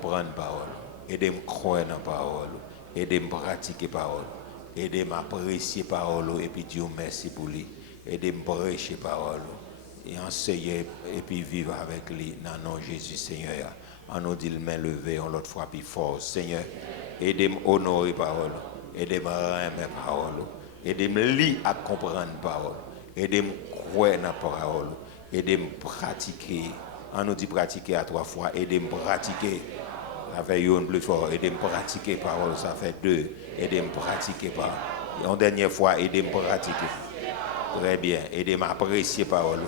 prendre parole, aider me croire dans la parole, aider me pratiquer parole, aider m'apprécier parole et puis dire merci pour lui, aider me prêcher parole et enseigner et puis vivre avec lui dans le nom de Jésus Seigneur. On nous dit le main levée, on l'autre fois plus fort. Seigneur, aidez-moi à honorer parole, aidez-moi à aimer parole, aidez-moi à lire à comprendre parole, aidez-moi à croire dans la parole, aidez-moi à pratiquer. On nous dit pratiquer à 3 fois, aidez-moi à pratiquer. Ça fait une plus fort, aidez-moi à pratiquer parole, ça fait 2, aidez-moi à pratiquer parole. Une dernière fois, aidez-moi à pratiquer. Très bien, aidez-moi à apprécier parole.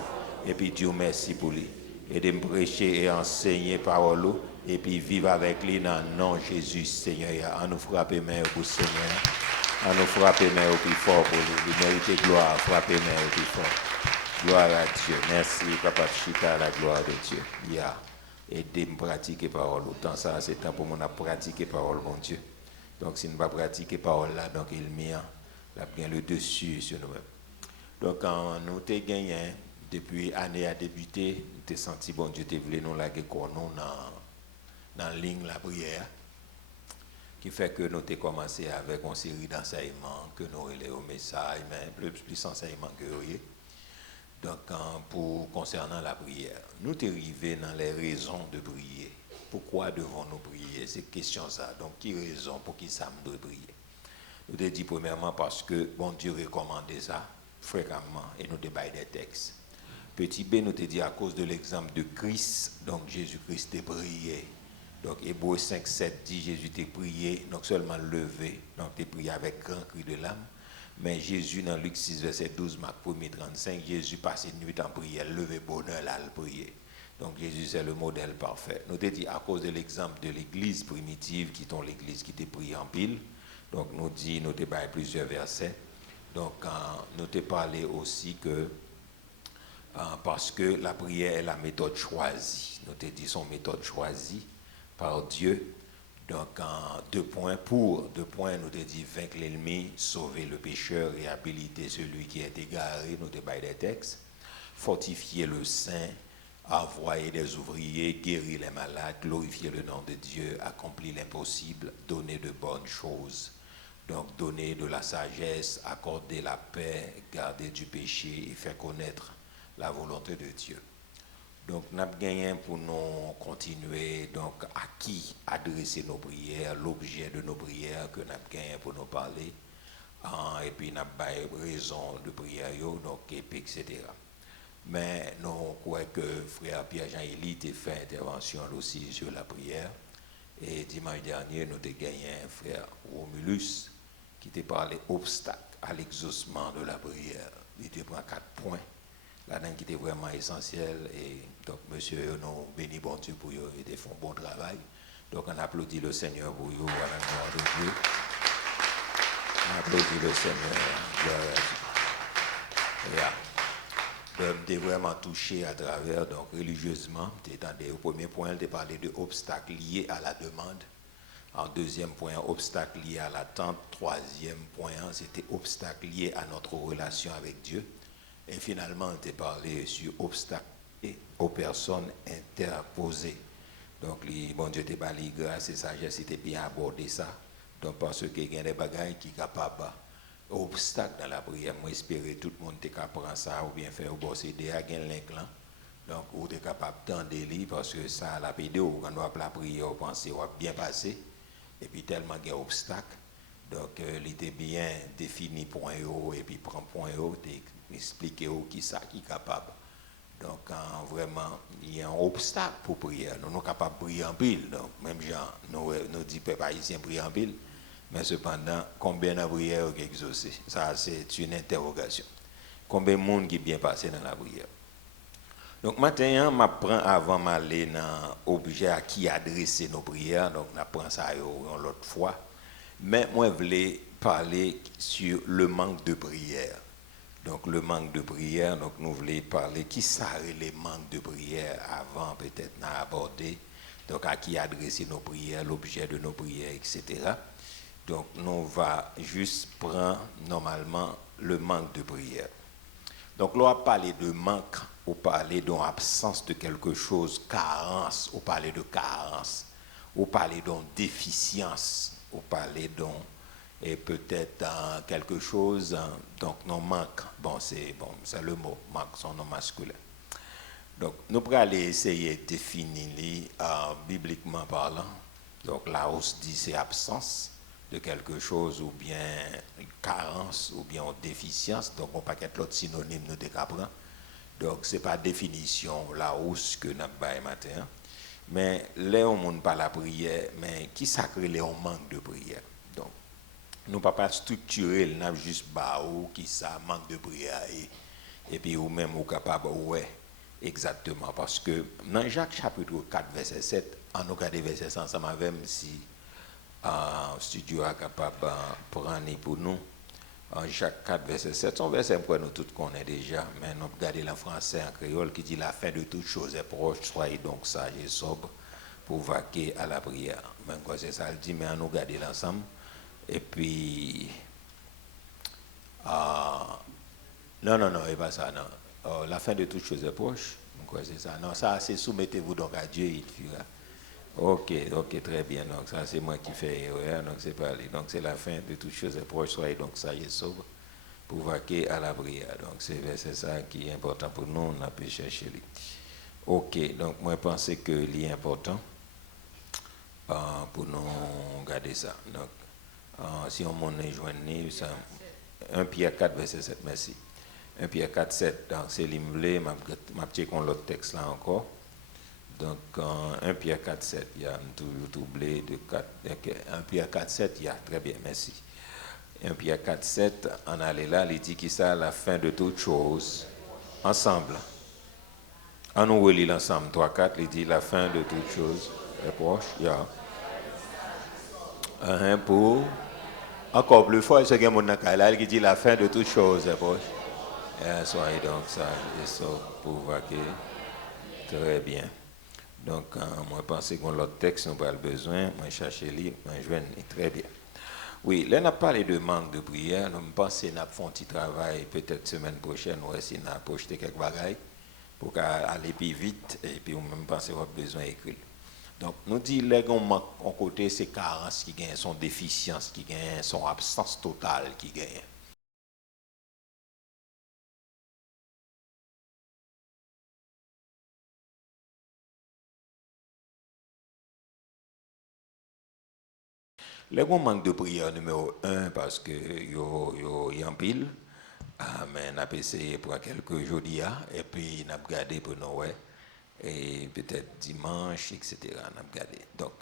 Et puis Dieu merci pour lui. Aidez-moi à prêcher et enseigner parole. Et puis vivre avec lui dans le nom de Jésus Seigneur. On nous frappe main pour Seigneur. On nous frappe main au plus fort pour lui. Il mérite gloire, frapper main au plus fort. Gloire à Dieu. Merci, Papa Chita, la gloire de Dieu. Yeah. Aidez-moi à pratiquer parole. Autant ça, c'est temps pour moi de pratiquer parole, mon Dieu. Donc, si nous ne pas pratiquer parole là, donc il met le dessus sur nous-mêmes. Donc, quand nous avons gagné, depuis l'année a débuté, nous avons senti, bon Dieu, tu voulais nous laguer nous dans la ligne la prière, qui fait que nous avons commencé avec une série d'enseignements, que nous avons au message, mais plus enseignements que nous. Donc, pour concernant la prière, nous sommes arrivés dans les raisons de prier. Pourquoi devons-nous prier? C'est question ça. Donc, qui raison pour qui ça me doit prier? Nous avons dit premièrement parce que bon Dieu recommandait ça fréquemment et nous débattons des textes. Petit B, nous avons dit à cause de l'exemple de Christ, donc Jésus-Christ a prié. Donc, Hébreux 5, 7 dit Jésus t'a prié, donc seulement levé, donc t'a prié avec grand cri de l'âme. Mais Jésus, dans Luc 6, verset 12, Marc 1er, 35, Jésus passait une nuit en prière, levé bonheur, là, le prier. Donc Jésus, c'est le modèle parfait. Nous avons dit à cause de l'exemple de l'église primitive, qui est l'église qui était priée en pile. Donc nous avons débattu plusieurs versets. Donc nous avons parlé aussi que, parce que la prière est la méthode choisie. Nous avons dit son méthode choisie par Dieu. Donc, en 2 points, nous avons dit vaincre l'ennemi, sauver le pécheur, réhabiliter celui qui est égaré, nous avons des textes, fortifier le saint, envoyer des ouvriers, guérir les malades, glorifier le nom de Dieu, accomplir l'impossible, donner de bonnes choses. Donc, donner de la sagesse, accorder la paix, garder du péché et faire connaître la volonté de Dieu. Donc, nous avons gagné pour nous continuer donc, à qui adresser nos prières, l'objet de nos prières que nous avons gagné pour nous parler. Et puis, nous avons raison de prière, donc, etc. Mais nous croyons que frère Pierre-Jean-Élie a fait intervention aussi sur la prière. Et dimanche dernier, nous avons gagné un frère Romulus qui t'a parlé obstacle à l'exaucement de la prière. Il te prend 4 points. Là-dedans qui était vraiment essentiel. Et donc, monsieur, nous bénis bon Dieu pour eux et ils font bon travail. Donc, on applaudit le Seigneur pour eux, à la gloire de Dieu. On applaudit le Seigneur. Gloire à Dieu. Donc, vraiment touché à travers, donc religieusement. Au premier point, il parlé de obstacles liés à la demande. En deuxième point, obstacles liés à l'attente. Troisième point, c'était obstacles liés à notre relation avec Dieu. Et finalement, on t'a parlé sur obstacles aux personnes interposées. Donc, bon Dieu t'a parlé grâce et sagesse, c'était bien abordé ça. Donc, parce qu'il y a des bagages qui sont capables obstacles dans la prière. Moi, j'espère tout le monde est capable de prendre ça ou bien faire au boss aider à gagner l'inclin. Donc, vous êtes capable d'entendre les parce que ça, la vidéo, quand on va la prière, on pense que ça va bien passer. Et puis, tellement il y a obstacles. Donc, il était bien défini point haut et puis prend point haut. Expliquer qui ça qui est capable. Donc, vraiment, il y a un obstacle pour prier. Nous sommes capables de prier en pile. Donc, même gens, nous disons que les haïtiens prient en pile. Mais cependant, combien de prières ont exaucé? Ça, c'est une interrogation. Combien de monde qui est bien passé dans la prière? Donc, maintenant, je prends avant d'aller dans l'objet à qui adresser nos prières. Donc, je prends ça l'autre fois. Mais moi, je voulais parler sur le manque de prière. Donc, le manque de prière, donc nous voulons parler qui serait les manques de prière avant peut-être d'aborder, donc à qui adresser nos prières, l'objet de nos prières, etc. Donc, nous va juste prendre normalement le manque de prière. Donc, là, on va parler de manque, on va parler d'une absence de quelque chose, carence, on va parler de carence. ou parler d'une déficience, ou parler d'un et peut-être quelque chose donc non manque. Bon, c'est le mot manque, son nom masculin. Donc, nous pourrons aller essayer de définir bibliquement parlant. Donc, la hausse dit c'est absence de quelque chose ou bien carence ou bien déficience. Donc, on paquet l'autre synonyme nous décaprend. Donc, ce n'est pas définition la hausse que nous avons matin. Mais là, on ne parle pas la prière, mais qui sacré les on manque de prière. Donc, nous ne pouvons pas structurer, nous avons juste qui ça manque de prière et puis ou même ou capable ouais exactement parce que dans Jacques chapitre 4 verset 7 en nous regarder verset 100 ensemble avec si studio est capable de prendre pour nous en Jacques 4 verset 7 son verset que nous tous connaissons déjà mais nous regardons en français en créole qui dit la fin de toute chose est proche soyez donc sages et sobres pour vaquer à la prière même quoi c'est ça le dit mais on nous regarder l'ensemble et puis non, et pas ça, non. La fin de toute chose est proche. Quoi, c'est ça? Non, ça, c'est soumettez-vous donc à Dieu, il fera. Ok, très bien. Donc, ça, c'est moi qui fais erreur. Donc, c'est pas aller. Donc, c'est la fin de toute chose est proche. Soyez donc sages et sobres pour vaquer à la prière. Donc, c'est ça qui est important pour nous. On a pu chercher. Ok, donc, moi, je pense que c'est important pour nous garder ça. Donc, si on m'en est joigné, ça. 1 Pierre 4, verset 7, merci. 1 Pierre 4, 7, donc c'est l'imblé, je vais checker l'autre texte là encore. Donc 1 Pierre 4, 7, il y a toujours doublé de 4. 1 Pierre 4, 7, il y a, très bien, merci. 1 Pierre 4, 7, on allait là, il dit qu'il ça la fin de toute chose, ensemble. On nous relit l'ensemble, 3, 4, il dit la fin de toute chose est proche, il y a. Un pour. Encore plus fort, ce que qui dit la fin de toute chose est proche. Soyez donc ça, et ça pour vaquer. Très bien. Donc, moi, je pense qu'on l'autre texte, nous pas le besoin. Moi, chercher lui, moi, je vais très bien. Oui, là, on a parlé de manque de prière. Nous pensons qu'on a fait un petit travail, peut-être semaine prochaine, ou si on a projeté quelques bagailles pour aller plus vite, et puis on même pense qu'on a besoin d'écrire. Donc, nous disons que les manque en côté, c'est carence qui gagne, son déficience qui gagne, son absence totale qui gagne. Les manque de prière numéro 1 parce que y en pile. Mais on a essayé pour quelques jours et puis on a regardé pour nous, et peut-être dimanche, etc. On a regardé. Donc,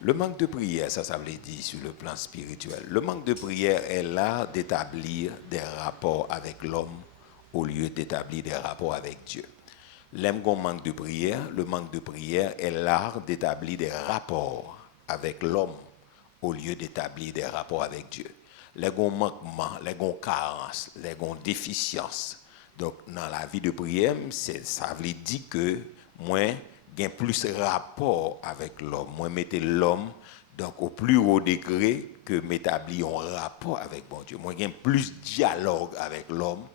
le manque de prière, ça veut dire sur le plan spirituel. Le manque de prière est là d'établir des rapports avec l'homme au lieu d'établir des rapports avec Dieu. L'aime qu'on manque de prière, le manque de prière est l'art d'établir des rapports avec l'homme au lieu d'établir des rapports avec Dieu. Les manquements, les carences, les déficiences. Donc, dans la vie de prière, ça veut dire que moi, j'ai plus rapport avec l'homme. Moi, mettez l'homme donc au plus haut degré que m'établir un rapport avec bon Dieu. Moi, j'ai plus dialogue avec l'homme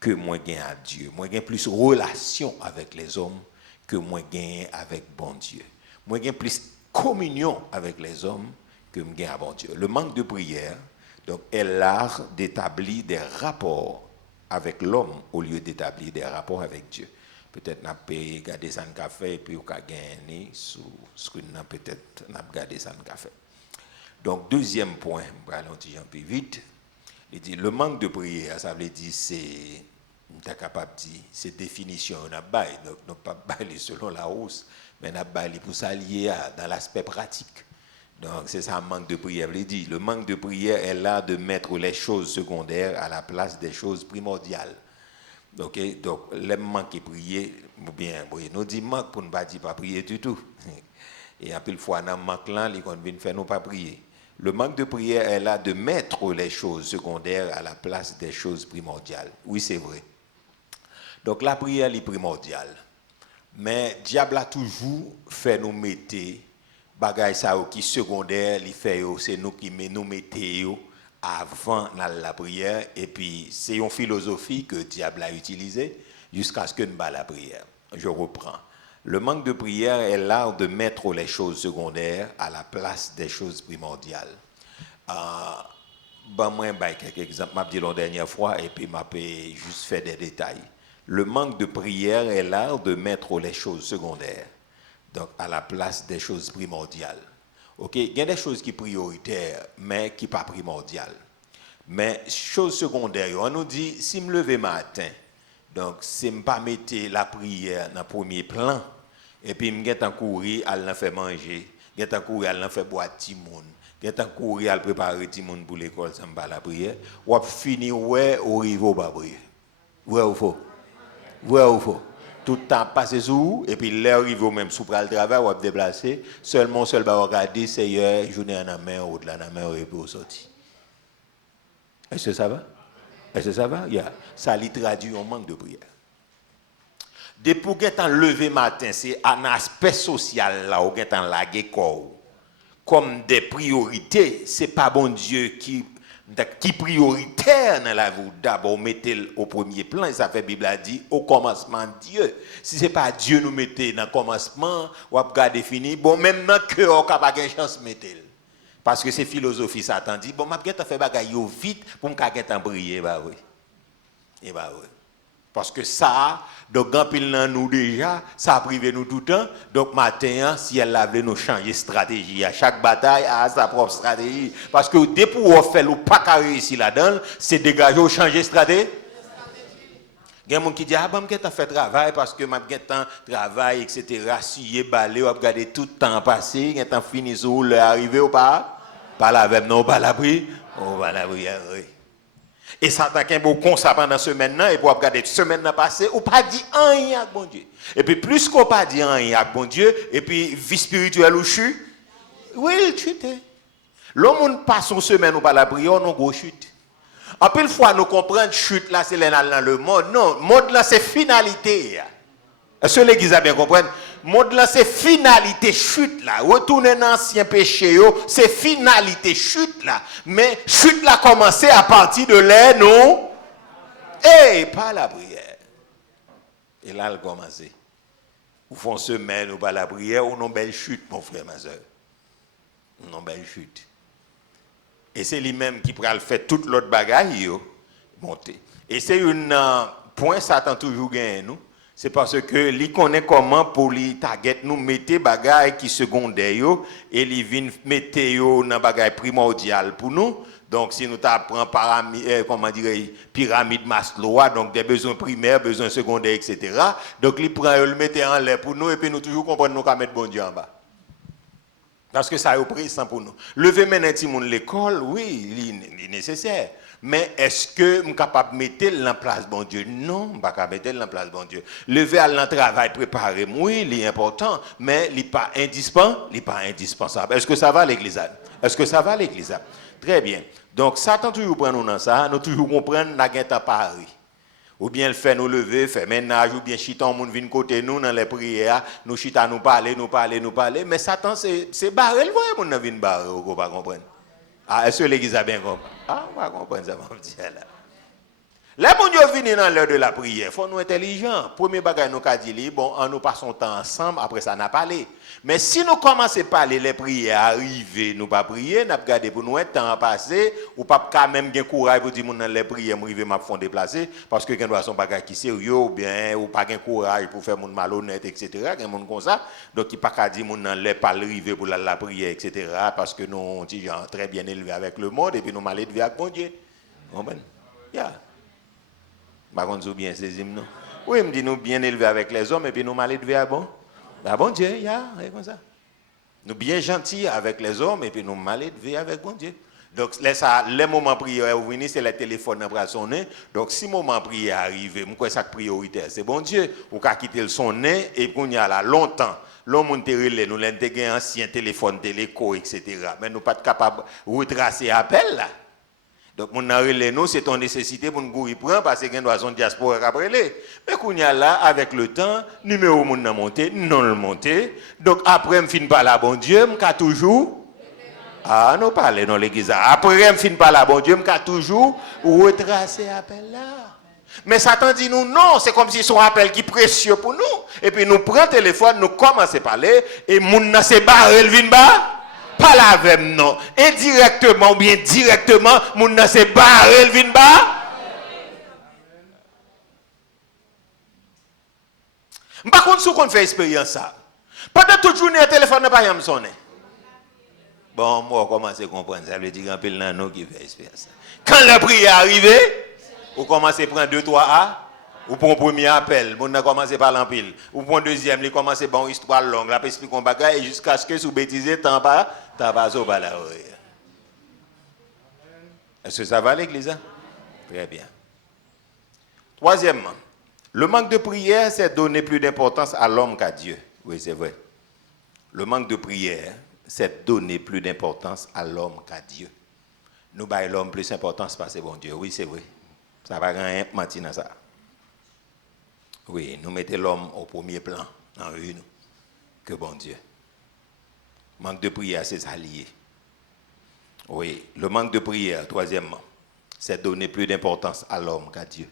que moi gagne à Dieu. Moi gagne plus relation avec les hommes que moi gagne avec bon Dieu. Moi gagne plus communion avec les hommes que moi gagne à bon Dieu. Le manque de prière donc est l'art d'établir des rapports avec l'homme au lieu d'établir des rapports avec Dieu. Peut-être n'a pas gardé ça café et puis on a gagné sous screen peut-être n'a pas gardé ça café. Donc deuxième point, on va aller un peu vite. Il dit le manque de prière, ça veut dire c'est capable de dire c'est définition on a bail donc non pas bail selon la hausse mais on a bail pour s'allier dans l'aspect pratique. Donc c'est ça manque de prière. Il dit le manque de prière est là de mettre les choses secondaires à la place des choses primordiales. Okay? Donc le manque de prier ou bien nous dit manque pour ne pas dire pas prier du tout. Et un peu de fois dans manque là, les vient faire nous pas prier. Le manque de prière est là de mettre les choses secondaires à la place des choses primordiales. Oui, c'est vrai. Donc la prière est primordiale. Mais diable a toujours fait nous mettre bagay ça qui secondaire, il fait c'est nous qui nous mettons avant la prière et puis c'est une philosophie que diable a utilisée jusqu'à ce que nous bats la prière. Je reprends. Le manque de prière est l'art de mettre les choses secondaires à la place des choses primordiales. Moi, quelques exemples, je dit la dernière fois et puis je juste fait des détails. Le manque de prière est l'art de mettre les choses secondaires, donc à la place des choses primordiales. Ok, il y a des choses qui sont prioritaires, mais qui ne sont pas primordiales. Mais choses secondaires, on nous dit, si je me lève matin, donc si je ne pas mettre la prière dans le premier plan, et puis je vais courir, aller faire manger, je vais courir, aller faire boire petit monde, je vais courir, aller préparer petit monde pour l'école, ça me pas la prière, ou finir ouais au niveau pas prier. Ouais ou faux? Ouais ou faux? Tout le temps passé sous, et puis l'heure arrive même sous le travail, ou déplacer, seulement seul va regarder, c'est hier, journée en la main, ou de la main, et puis au sorti. Est-ce que ça va? Est-ce que ça va? Yeah. Ça lui traduit un manque de prière. Depuis que tu as levé matin, c'est un aspect social là, où tu as lagué corps. Comme des priorités, ce n'est pas bon Dieu qui prioritaire dans la vie. D'abord, mettez au premier plan, et ça fait Bible a dit, au commencement Dieu. Si ce n'est pas Dieu nous mettez dans le commencement, ou à garder fini, bon, même dans le cœur, on n'a pas de chance de mettre. Parce que c'est philosophie, ça t'en dit, bon, je vais faire bagaille vite pour me faire prier, bah oui. Et bah oui. Parce que ça, donc, quand nous déjà, ça a privé nous tout le temps. Donc, matin, si elle avait nous changer stratégie, à chaque bataille a sa propre stratégie. Parce que dès pour vous faire ou pas réussir là-dedans, c'est dégager ou changer stratégie. Il y a des gens qui disent, ah, bon, je fait travail parce que je travail, etc. Si je balai, on regarder tout le temps passé, je temps fini sur l'arrivée ou pas. Pas la même, non, pas la prière. On va la prière, oui. Et ça t'a qu'un beau con ça pendant la semaine, et pour regarder la semaine passée, ou pas dit rien avec bon Dieu. Et puis plus qu'on pas dit rien avec bon Dieu, et puis vie spirituelle ou chute, oui, il chute. L'homme passe une semaine ou pas la prière, on go chute. En plus, fois nous comprenons chute là, c'est dans le monde. Non, le monde là, c'est finalité. Est-ce que l'église a bien compris? Le monde là, c'est finalité chute là. Retourner dans l'ancien péché, c'est finalité chute là. Mais chute là commencé à partir de l'air, non? Et pas la prière. Et là, elle commence. Ou font semaine ou pas la prière, ou non belle chute, mon frère, ma soeur. Non belle chute. Et c'est lui-même qui pourra le faire toute l'autre bagaille, monter. Et c'est un point, ça attend toujours gagné, nous. C'est parce que lui connaît comment pour lui target nous mettre bagaille qui secondaire et lui vient mettre yo dans bagaille primordial pour nous. Donc si nous t'apprend pyramide Maslow, donc des besoins primaires, besoins secondaires, etc. Donc il prend le mettre en l'air pour nous et puis nous toujours comprendre nous qu'à mettre bon Dieu en bas. Parce que ça est présent pour nous. Lever maintenant petit monde l'école, oui, il est nécessaire. Mais est-ce que je suis capable de mettre en place bon Dieu? Non, je ne suis pas capable de mettre en place bon Dieu. Lever à le travail, préparer, oui, il est important, mais il n'est pas indispensable. Est-ce que ça va l'église? Est-ce que ça va l'église? Très bien. Donc, Satan toujours prend nous dans ça, nous toujours comprendre la guette à Paris. Ou bien le fait nous lever, faire ménage, ou bien chita on vient côté nous dans les prières, nous chita nous parler, mais Satan c'est barré, le voyez mon vient barré, vous pas comprendre. Ah, est-ce que l'église a bien compris? Ah, on va comprendre ça, mon Dieu là. Là, bon Dieu vient dans l'heure de la prière, il faut nous intelligents. Premier bagage nous a dit, bon, nous passons temps ensemble, après ça n'a pas parlé. Mais si nous commençons à parler, les prières arrivent, nous pas prier, nous regardé pour nous être temps passé, ou pas quand même bien courage pour dire que les prières arrivent, m'a font déplacer, parce que quand son bagage qui sérieux, ou bien, ou pas gain courage pour faire mon malhonnête, etc., gain mon comme ça, donc il pas qu'à dire mon les pas arriver pour la prière, etc., parce que nous, gens très bien élevés avec le monde, et puis nous mal élevés avec mon Dieu. Vous comprenez? Yeah. Par contre, bien ces hymnes, non? Oui, me dit nous bien élevés avec les hommes et puis nous mal élevés à bon. Ah bon Dieu, comme ça. Nous bien gentils avec les hommes et puis nous mal élevés avec bon Dieu. Donc, les moments prière où c'est le téléphone qui va sonner. Donc, si le moment prière arrive, moi, ça prioritaire, c'est bon Dieu. Ou qu'à quitter le sonner et qu'on y a là longtemps. L'homme nous l'intègre un ancien téléphone, téléco, etc. Mais nous pas capable de retracer l'appel là. Donc, nous, c'est ton nécessité pour nous prendre parce que nous avons une diaspora après. Mais qu'on y a là, avec le temps, numéro mon a monté, non le monté. Donc, après, je finis par la bon Dieu, je toujours. Ah, nous parlons dans l'église. Après, je finis par la bon Dieu, je toujours retracer l'appel là. Mais Satan dit nous non, c'est comme si son appel qui est précieux pour nous. Et puis nous prenons le téléphone, nous commençons à parler, et moun nan se barre le vin bas. Pas la même non. Indirectement ou bien directement, moun nan se barre le vin bas. Par contre, si on fait expérience ça, pendant toute journée, le téléphone n'a pas jamais sonné. Bon, moi, on commence à comprendre ça. Ça veut dire qu'il y a un peu de nous qui fait expérience. Quand la prière est arrivée, on commence à prendre 2, 3 A, ou pour un premier appel, on a commencé par l'empile. Ou pour un deuxième, on commence à faire une histoire longue, là, explique un bagage, jusqu'à ce que sous bêtise, t'en pas au bas là. Est-ce que ça va l'église? Très bien. Troisièmement, le manque de prière, c'est donner plus d'importance à l'homme qu'à Dieu. Oui, c'est vrai. Le manque de prière, c'est donner plus d'importance à l'homme qu'à Dieu. Nous baillons l'homme plus d'importance parce que c'est bon Dieu. Oui, c'est vrai. Ça va rien mentir dans ça. Oui, nous mettons l'homme au premier plan dans une que bon Dieu. Manque de prière, c'est ça lié. Oui, le manque de prière, troisièmement, c'est donner plus d'importance à l'homme qu'à Dieu.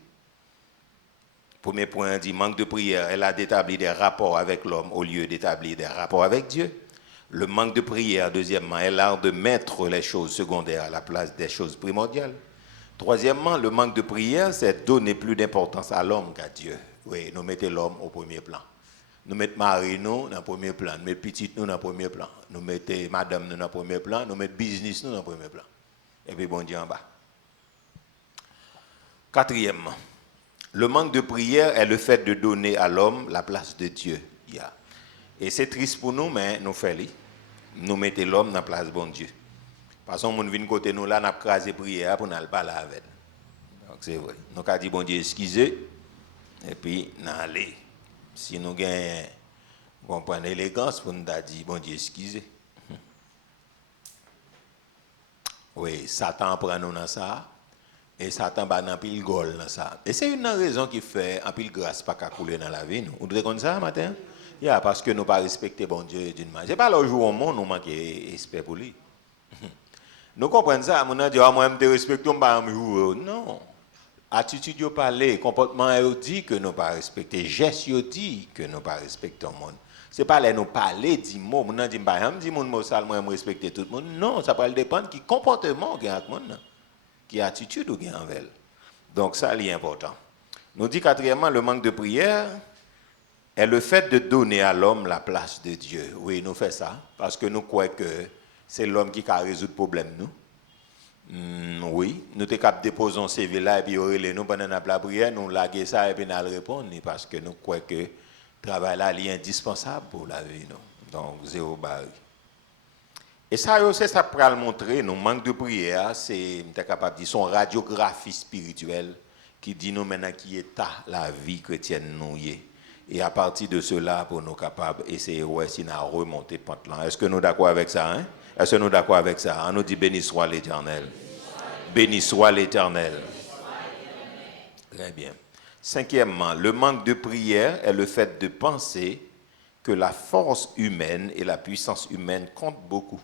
Premier point, on dit manque de prière, elle a d'établir des rapports avec l'homme au lieu d'établir des rapports avec Dieu. Le manque de prière, deuxièmement, est l'art de mettre les choses secondaires à la place des choses primordiales. Troisièmement, le manque de prière, c'est donner plus d'importance à l'homme qu'à Dieu. Oui, nous mettons l'homme au premier plan. Nous mettons Marie nous dans le premier plan, nous mettons petite nous dans le premier plan, nous mettons madame nous dans le premier plan, nous mettons business nous dans le premier plan. Et puis bon Dieu en bas. Quatrièmement, le manque de prière est le fait de donner à l'homme la place de Dieu. Et c'est triste pour nous, mais nous faisons. Nous mettons l'homme dans la place de bon Dieu. Parce que nous venons côté nous là, nous avons crasé prière pour nous parler avec. Donc c'est vrai. Nous avons dit bon Dieu, excusez, et puis nous allons. Si nous avons l'élégance pour nous dire bon Dieu, excusez. Oui, Satan prend nous dans ça. Et Satan va dans pile gol dans ça. Et c'est une raison qui fait un pile grâce pas qu'à couler dans la vie. Vous devez comme ça matin? Parce que nous pas respecter bon Dieu d'une manière. C'est pas le jour au monde nous manquer respect pour lui. Nous comprenons ça, mon dit moi je te respecte pas non. Attitude yo parler, comportement yo dit que nous pas respecter, geste yo dit que nous pas respecter le monde. C'est pas les nous parler dit mot, mon dit pas dit mon mot sale moi respecter tout le monde. Non, ça va dépendre qui comportement gagne avec monde. Qui attitude ou gagne envers. Donc ça c'est important. Nous dit quatrièmement le manque de prière est le fait de donner à l'homme la place de Dieu. Oui, nous faisons ça parce que nous croyons que c'est l'homme qui a résoudre le problème nous. Oui, nous sommes capables de déposer un CV là et puis nous pendant la prière, nous laguer ça et puis nous répondre parce que nous croyons que le travail là est indispensable pour la vie. Donc zéro barre. Et ça, c'est ça pour le montrer, nous manque de prière, c'est capable de dire son radiographie spirituelle qui dit nous maintenant qui est la vie chrétienne nous y est. Et à partir de cela, pour nous capables d'essayer si nous remonter pente là. Est-ce que nous sommes d'accord avec ça? Hein? Est-ce que nous sommes d'accord avec ça? On nous dit béni soit l'Éternel. Béni soit l'Éternel. Très bien. Cinquièmement, le manque de prière est le fait de penser que la force humaine et la puissance humaine comptent beaucoup.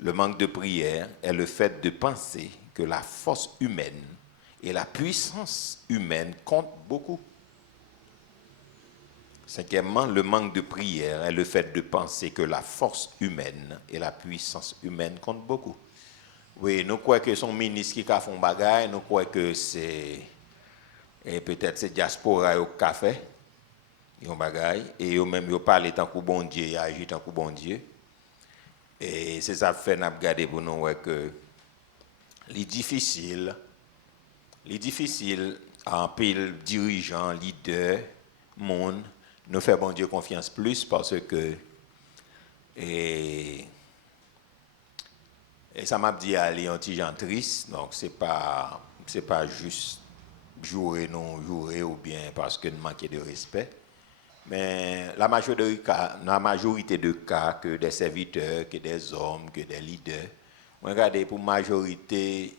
Le manque de prière est le fait de penser que la force humaine et la puissance humaine comptent beaucoup. Cinquièmement, le manque de prière est le fait de penser que la force humaine et la puissance humaine comptent beaucoup. Oui, nous croyons que son ministre qui a fait un bagage, nous croyons que c'est peut-être c'est diaspora qui a fait un bagage, et eux-mêmes ils parlent tant que bon Dieu, ils agissent tant que bon Dieu. Et c'est ça fait nous regarder pour nous que les difficiles en pile dirigeants, leaders, monde nous fait bon Dieu confiance plus parce que et ça m'a dit aller un petit gens triste, donc c'est pas juste jouer ou bien parce que nous manquons de respect. Mais la majorité de cas que des serviteurs, que des hommes, que des leaders, regardez pour majorité,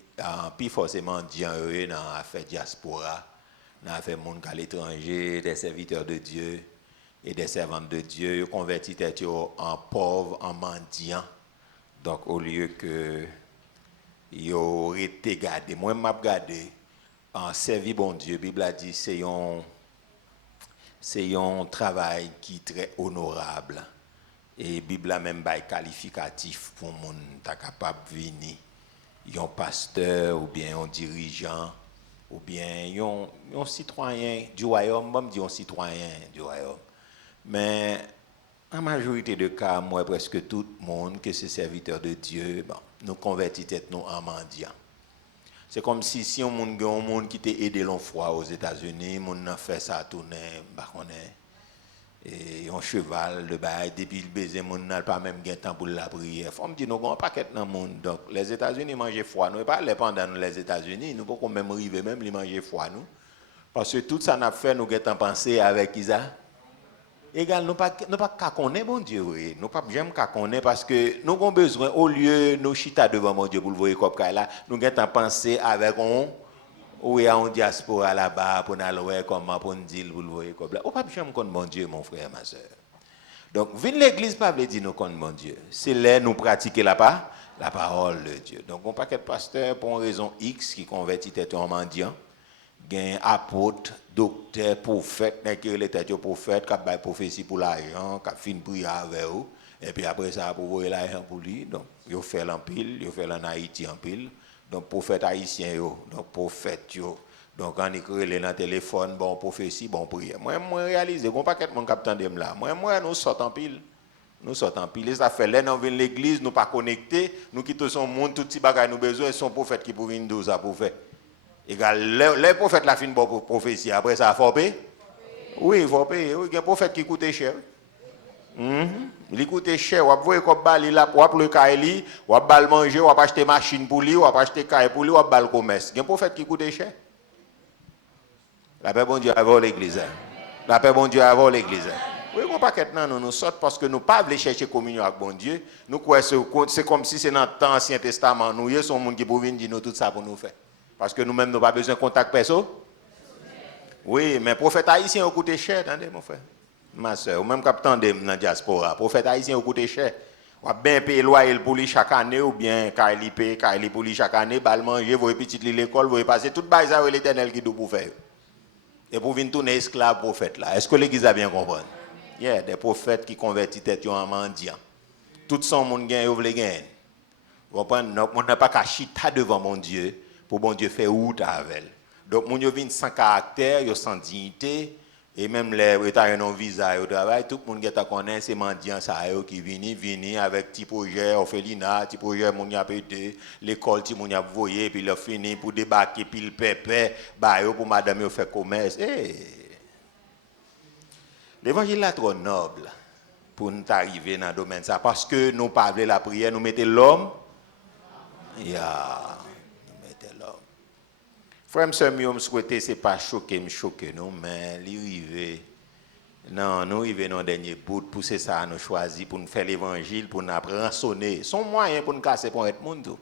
puis forcément dire dans l'affaire diaspora, dans l'affaire monde à l'étranger, des serviteurs de Dieu et des servantes de Dieu, ils convertissent en pauvres, en mendiants. Donc au lieu que ils auraient été gardés, moi je m'ai gardé En servir bon Dieu, la Bible a dit c'est un travail qui est très honorable. Et la Bible a même un qualificatif pour les gens capable de venir. Un pasteur ou bien un dirigeant ou bien un citoyen du royaume. Je dis un citoyen du royaume. Mais en majorité de cas, moi, presque tout le monde, que c'est serviteur de Dieu, bon, nous convertissons nous en mendiants. C'est comme si un monde qui t'a aidé l'on fois aux États-Unis, on a fait ça tourner, et un cheval de bail depuis le baiser, on n'a pas même de temps pour la prière. Faut me dire nous avons un paquet dans le monde. Donc les États-Unis mangent foie, nous pas les pendant les États-Unis, nous pouvons même arriver même les manger foie nous. Parce que tout ça n'a fait nous avons pensé avec Isa. Égal, nous pas connaître bon Dieu, oui. Nous pas j'aime connaître parce que nous avons besoin au lieu nous chita devant mon Dieu pour le voir comme là, nous avons pensé avec en diaspora là-bas pour nous voir comment pour nous dire pour le voir comme là. On pas j'aime connaître mon Dieu, mon frère, ma soeur. Donc, venir l'église pas veut dire nous connaître mon Dieu. C'est là nous pratiquer la parole de Dieu. Donc, on pas qu'être pasteur pour une raison X qui convertit tête en mendiant. Gen apôtre, docteur, prophète, qui est le prophète, qui a prophétie pour l'argent, qui a fait une prière avec eux, et puis après ça, pour voir l'argent pour lui. Donc, il fait l'empile, il fait en Haïti en pile. Donc, prophète haïtien, donc prophète, donc on écrit dans le téléphone, bon prophétie, bon prière. Moi, réalise, on pas qu'être mon capitaine de là. Moi, nous sortons en pile. Nous sortons en pile. Et ça fait là, nous venons l'église, nous pas connectés, nous quittons son monde, tout petit bagage, nous besoin, son prophète qui pour venir nous ça pour faire. Égal, les prophètes la fin de bonne prophétie, après ça, il faut payer? Oui, il faut payer. Oui, il y a un prophète qui coûte cher. Il coûte cher. On va voir comme il a pour le caille, on va manger, on va acheter machine pour lui, on va acheter caille pour lui, on va le commerce. Il y a un prophète qui coûte cher. La paix bon Dieu avant l'église. La paix bon Dieu avant l'église. Oui, on pas qu'être non, nous sortons parce que nous pas voulons chercher communion avec bon Dieu. Nous croyons c'est comme si c'est dans l'Ancien Testament. Nous, il y a son monde qui peut venir dire nous tout ça pour nous faire. Parce que nous-mêmes, nous n'avons pas besoin de contact perso. Oui, mais prophète haïtien a coûté cher, attendez, mon frère. Ma soeur, ou même capitaine dans la diaspora, prophète haïtien a coûté cher. On va bien payer loyer pour lui chaque année, ou bien quand il paye pour lui chaque année, bal manger, vous petit l'école, vous passer tout le ça l'éternel qui doit pour faire. Et pour venir tourner esclave prophète là. Est-ce que l'église a bien compris? Il y a des prophètes qui convertissent tête en mendiant. Tout son monde gagne, vous voulez gagner. Vous comprenez? On n'a pas qu'à chita devant mon Dieu. Pour bon Dieu faire route avec elle. Donc, mon Dieu vient sans caractère, sans dignité, et même les retirer un visa au travail, tout le monde qui connaît, c'est mendiant qui viennent avec petit projet, orphelinat, petit projet, mon a pété, l'école, petit mon a voyé, puis il a fini pour débarquer, puis le pépé, pour madame, il fait commerce. L'évangile est trop noble pour nous arriver dans le domaine ça, parce que nous parlons la prière, nous mettons l'homme. Frère, je souhaite, ce n'est pas choquer, non, mais l'arrivée, non, nous arrivons dans le dernier bout, pour ça, nous choisir pour nous faire l'évangile, pour nous rançonner. Son moyen pour nous casser pour être monde.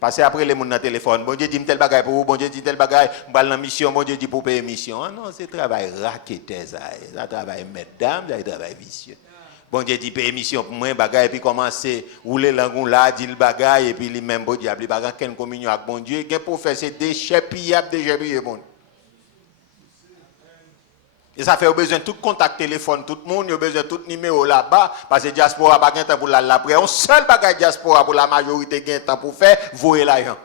Parce que après, les gens dans le téléphone, bon Dieu dit tel bagage pour vous, bon Dieu dit tel bagage, on va dans la mission, bon Dieu dit pour payer mission. Ah non, c'est travail raqueté, ça. C'est travail mesdames, c'est travail vicieux. Bon Dieu dit payer mission pour moi, bagage, et puis commencer rouler l'angon là, dit le bagage, et puis les mêmes bon diable, les bagages, quelle communion avec bon Dieu, qu'est-ce pour faire, c'est déchets pillables, bon. Et ça fait besoin de tout contact téléphone, tout le monde, il a besoin de tout numéro là-bas, parce que diaspora n'a pas de temps pour l'après. Un seul bagage diaspora pour la majorité qui a temps pour faire, voyer l'argent.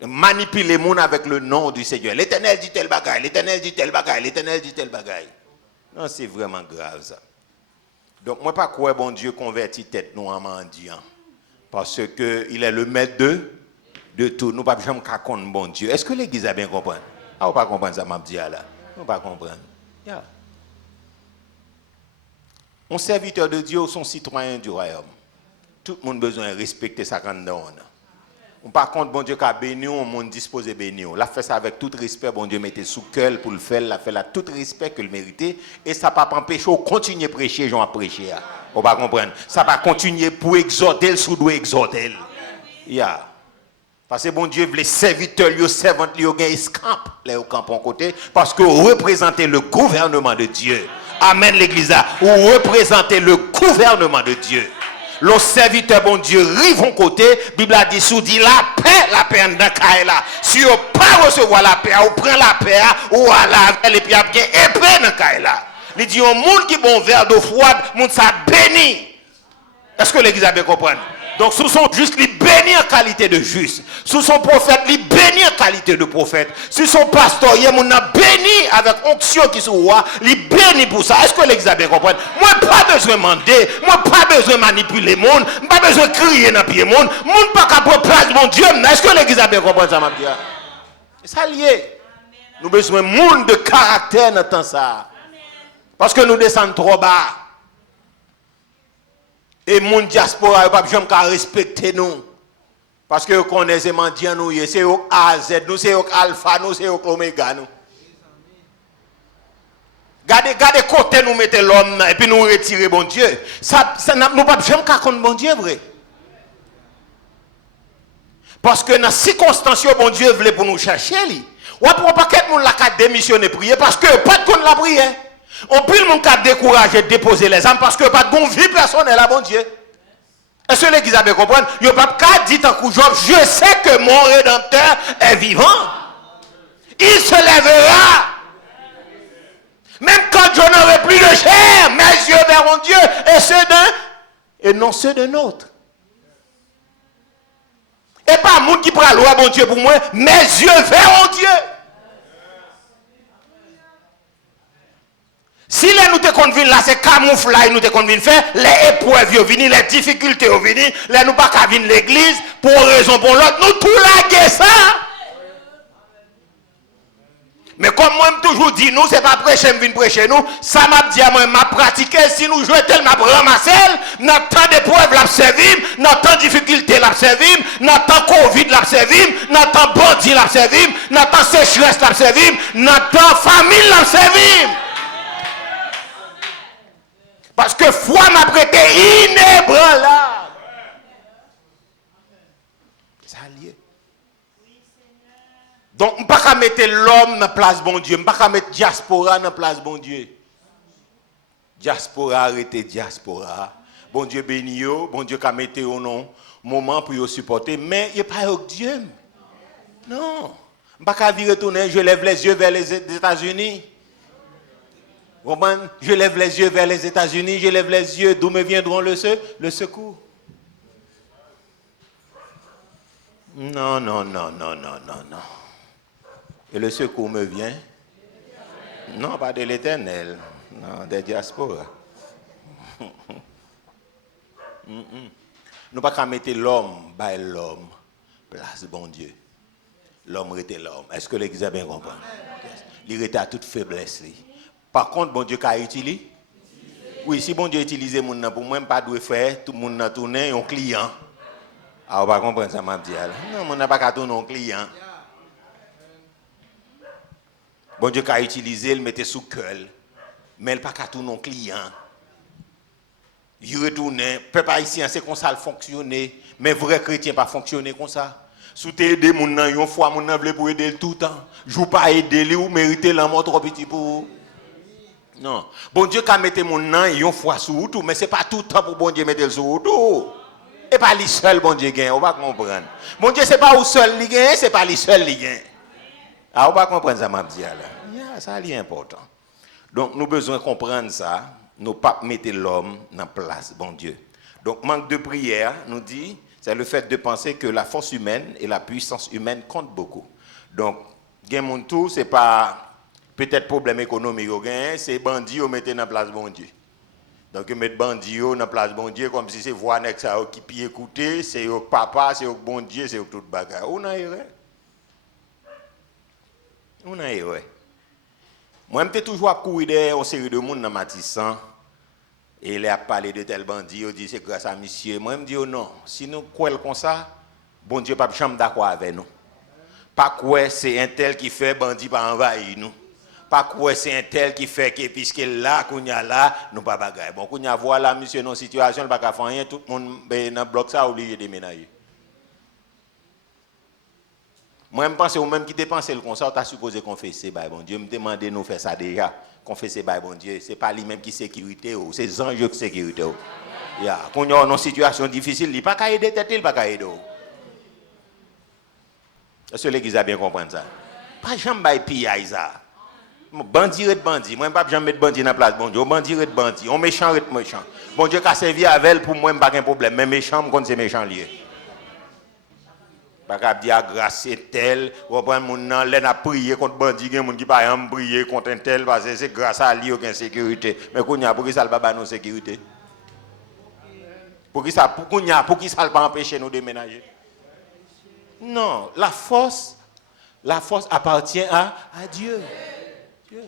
Manipuler les gens avec le nom du Seigneur. L'Éternel dit tel bagage, l'Éternel dit tel bagage, l'Éternel dit tel bagage. Non, c'est vraiment grave ça. Donc, moi, pas quoi bon Dieu convertit tête nous en mendiant. Parce qu'il est le maître de tout. Nous ne pouvons jamais comprendre bon Dieu. Est-ce que l'Église a bien compris? Ah, on ne peut pas comprendre ça, m'a dit là. On ne peut pas comprendre. Yeah. Un serviteur de Dieu, son citoyen du royaume. Tout le monde a besoin de respecter sa grandeur. Par contre, bon Dieu qui a béni, on monde disposé béni. La fait ça avec tout respect, bon Dieu mettait sous cœur pour le faire, la fait là tout respect que le mérité et ça pas empêcher de continuer à prêcher, j'en prêcher. On va comprendre. Ça va continuer pour exhorter le sous doit exhorter. Yeah. Parce que bon Dieu, les serviteurs, les servantes, les escampent les camp en côté parce que vous représentez le gouvernement de Dieu. Amen l'église. Vous représentez le gouvernement de Dieu. le serviteur bon Dieu rive en côté, Bible a dit sous dit la paix dans Kaila. Si on pas recevoir la paix, on prend la paix ou à la et puis après épée dans Kaila. Il dit un monde qui bon verre d'eau froide, monde ça béni. Est-ce que l'église a bien compris? Donc, sous son juste, il bénit en qualité de juste. Sous son prophète, il bénit en qualité de prophète. Sous son pasteur, il a béni avec onction qui se voit, il bénit pour ça. Est-ce que l'église a bien compris? Moi, pas besoin de demander, moi, pas besoin de manipuler le monde, pas besoin de crier dans le pied le monde, monde pas qu'à prendre place, mon Dieu. Est-ce que l'église a bien compris ça, ma vie? C'est ça lié. Nous avons besoin de monde de caractère dans temps ça. Parce que nous descendons trop bas. Et mon diaspora, pas jamais qu'à respecter nous. Parce que vous connaissez mendiant nous, c'est au A, Z, nous, c'est au Alpha, nous, c'est au Oméga, nous. Gardez côté nous mettez l'homme et puis nous retirer bon Dieu. Ça nous pas jamais qu'à contre bon Dieu, vrai. Parce que dans les circonstances, bon Dieu voulait pour nous chercher. Ou après, pas qu'être monde la démissionner prier parce que pas de la prière. On peut le monde décourager de déposer les âmes parce que pas de bon vie personnelle à bon Dieu. Est-ce que l'église a bien compris? Il n'y a pas qu'à dire en coup Job, je sais que mon rédempteur est vivant. Il se lèvera. Même quand je n'aurai plus de chair, mes yeux verront Dieu et ceux d'un et non ceux d'un autre. Et pas monde qui prend loi bon Dieu pour moi, mes yeux verront Dieu. Si les nous te conviennent là, c'est camouflage nous te conviennent faire, les épreuves viennent, les difficultés viennent, les nous pas qu'à venir l'église pour une raison pour l'autre, nous tout laguer ça. Mais comme moi je toujours dit nous, c'est pas prêcher, je viens prêcher nous, ça m'a dit à moi, m'a pratiqué, si nous jouons tel, m'a ramassé, dans tant d'épreuves l'a servi, dans tant de difficultés l'a servi, dans tant Covid l'a servi, dans tant bandit l'a servi, dans tant sécheresse l'a servi, dans tant famine l'a servi. Parce que foi m'a prêté inébranlable. Ça lié. Donc, on ne peut pas mettre l'homme dans la place bon Dieu. On ne peut pas mettre diaspora dans la place bon Dieu. Diaspora, arrêtez diaspora. Bon Dieu béni yo. Bon Dieu qui a mis au nom moment pour vous supporter. Mais il n'y a pas avec Dieu. Non. On ne peut pas retourner. Je lève les yeux vers les États-Unis. Je lève les yeux vers les États-Unis, je lève les yeux d'où me viendront le secours. Non. Et le secours me vient? Non, pas de l'Éternel, non, des diasporas. Nous ne pouvons pas mettre l'homme, place bon Dieu. L'homme était l'homme. Est-ce que l'Église a bien compris? Il était à toute faiblesse. Par contre, bon Dieu a utilisé. Oui, si bon Dieu utilise mon nom, pour moi, je ne dois pas faire tout le monde tourner un client. Ah, on va comprendre ça, m'a dit. Non, on n'a pas qu'à tourner un client. Bon Dieu a utilisé, il mettait sous cœur. Mais il n'a pas qu'à tourner un client. Il retourne. Peuple haïtien, c'est comme ça le fonctionner. Mais vrai chrétien pas fonctionner comme ça. Si tu aides mon nom, une fois mon nom pour aider tout le temps. Je ne veux pas aider lui ou mériter la mort trop petit pour. Non. Bon Dieu a mis mon nom une fois sur tout, mais ce n'est pas tout le temps pour bon Dieu mettre le sur tout. Et pas lui seul, bon Dieu gagne. On va comprendre. Bon Dieu, ce n'est pas où seul il gagne, ce n'est pas lui seul il gagne. Ah, on va comprendre ça, m'a dit là. Ça est important. Donc, nous avons besoin de comprendre ça. Nous ne pas mettre l'homme dans place, bon Dieu. Donc, manque de prière, nous dit, c'est le fait de penser que la force humaine et la puissance humaine comptent beaucoup. Donc, gain mon tout, c'est pas peut-être problème économique, c'est bandit ou mettez dans place bon Dieu. Donc, mettre bandit dans la place bon Dieu comme si c'est voix qui peut écouter, c'est au papa, c'est au bon Dieu, c'est au tout bagarre. On a erreur. On a erreur. Moi, je toujours à courir derrière une série de monde dans Matissan. Et il a parlé de tel bandit, il dit c'est grâce à monsieur. Moi, je me dis non, si nous croyons comme ça, bon Dieu pas jamais d'accord avec nous. Pas quoi c'est un tel qui fait bandit pas envahir nous. Pas quoi c'est un tel qui fait que puisque là, qu'on y a là, nous pas bagaille. Bon, qu'on y a voilà monsieur dans situation, il pas faire rien, tout le monde dans bloc ça obligé de déménager. Moi, je pense au même qui dépense le concert, tu as supposé confesser, bon Dieu, me demander de nous faire ça déjà. Confesser, bon Dieu, ce n'est pas lui-même qui sécurité, c'est les anges qui sécurité. Quand on a une situation difficile, il n'y a pas qu'à aider tête, il n'y a pas qu'à aider. Est-ce que l'église a bien compris ça? Pas jamais piller ça. Bandit et bandit. Moi, je ne vais pas mettre bandit dans la place. Bon Dieu, bandit et bandit. On méchant et méchant. Bon Dieu, qui a servi avec elle, pour moi, je n'ai pas de problème. Mais méchant, quand c'est méchant lié. Pas qu'à dire grâce c'est tel, ou prendre mon nom, l'en a prié contre bandit, il y a qui pas prier contre un tel parce que c'est grâce à lui qu'il y a sécurité. Mais qu'on y a pour qui ça le pas nous sécurité? Pour qui ça pas empêcher nous de ménager? Non, la force appartient à Dieu. Dieu.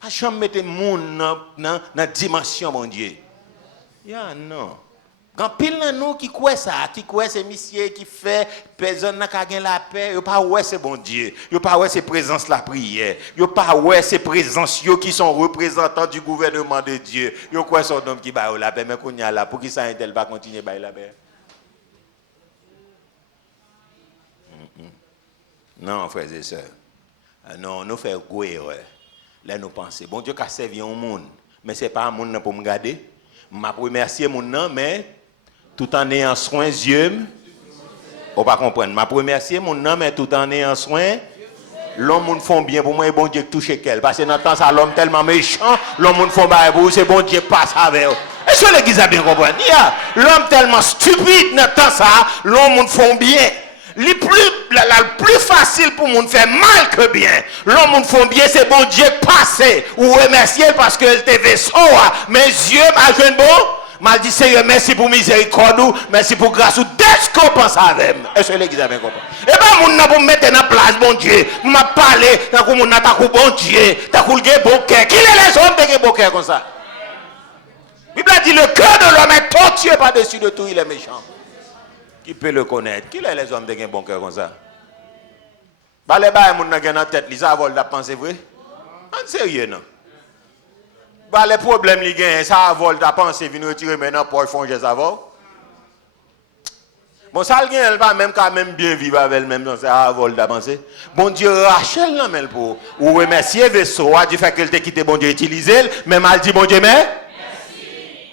Pas jamais mettre monde dans la dimension mon Dieu. Non. Quand pile dans nous qui croit ça, qui croit ces messieurs qui fait personne n'a qu'à gagner la paix, yo pas ouais c'est bon Dieu, yo pas ouais c'est présence la prière, yo pas ouais c'est présence yo qui sont représentants du gouvernement de Dieu. Yo croit son homme qui ba la paix mais qu'on y a là pour qui ça intel va continuer ba la paix. Non frères et sœurs. Non, nous faisons quoi erreur. Là nous pensons bon Dieu qu'a servi un monde, mais c'est pas un monde pour me garder. M'a remercier mon nom mais tout en ayant soin Dieu, on va comprendre. Ma remercier mon nom, mais tout en ayant soin, l'homme font bien pour moi et bon Dieu touche qu'elle. Parce que dans le temps, ça l'homme tellement méchant, l'homme font bien pour vous, c'est bon Dieu passe avec eux. Est-ce que l'église a bien compris? L'homme tellement stupide dans le temps, ça, l'homme font bien. Le plus facile pour moun faire mal que bien. L'homme font bien, c'est bon Dieu passer ou remercier parce que te vaisseau. Mais Dieu m'a joué bon. Mal dit Seigneur, merci pour miséricorde, merci pour grâce. Dès qu'on pense avec moi. Est-ce que l'église a bien compris? Et bien, moun n'a pour mettre dans place, bon Dieu. M'a parlé, tant que moun n'a pas bon Dieu, tant que le bon cœur. Qui est les hommes qui ont bon cœur comme ça? La Bible dit le cœur de l'homme est tortueux par-dessus de tout, il est méchant. Qui peut le connaître? Qui est les hommes qui ont bon cœur comme ça? Bah les bails moun n'a dans tête, ils avons la pensée vrai? En sérieux non? Bah les problèmes li gagne, ça vole ta pensée vient retirer maintenant pour fonger ça va. Bon ça le gagne elle va même quand même bien vivre avec elle même dans ça vole ta pensée. Bon Dieu Rachel non mais pour ou remercier vaisseau du fait qu'elle t'a quitté bon Dieu utiliser mais mal dit bon Dieu mais merci.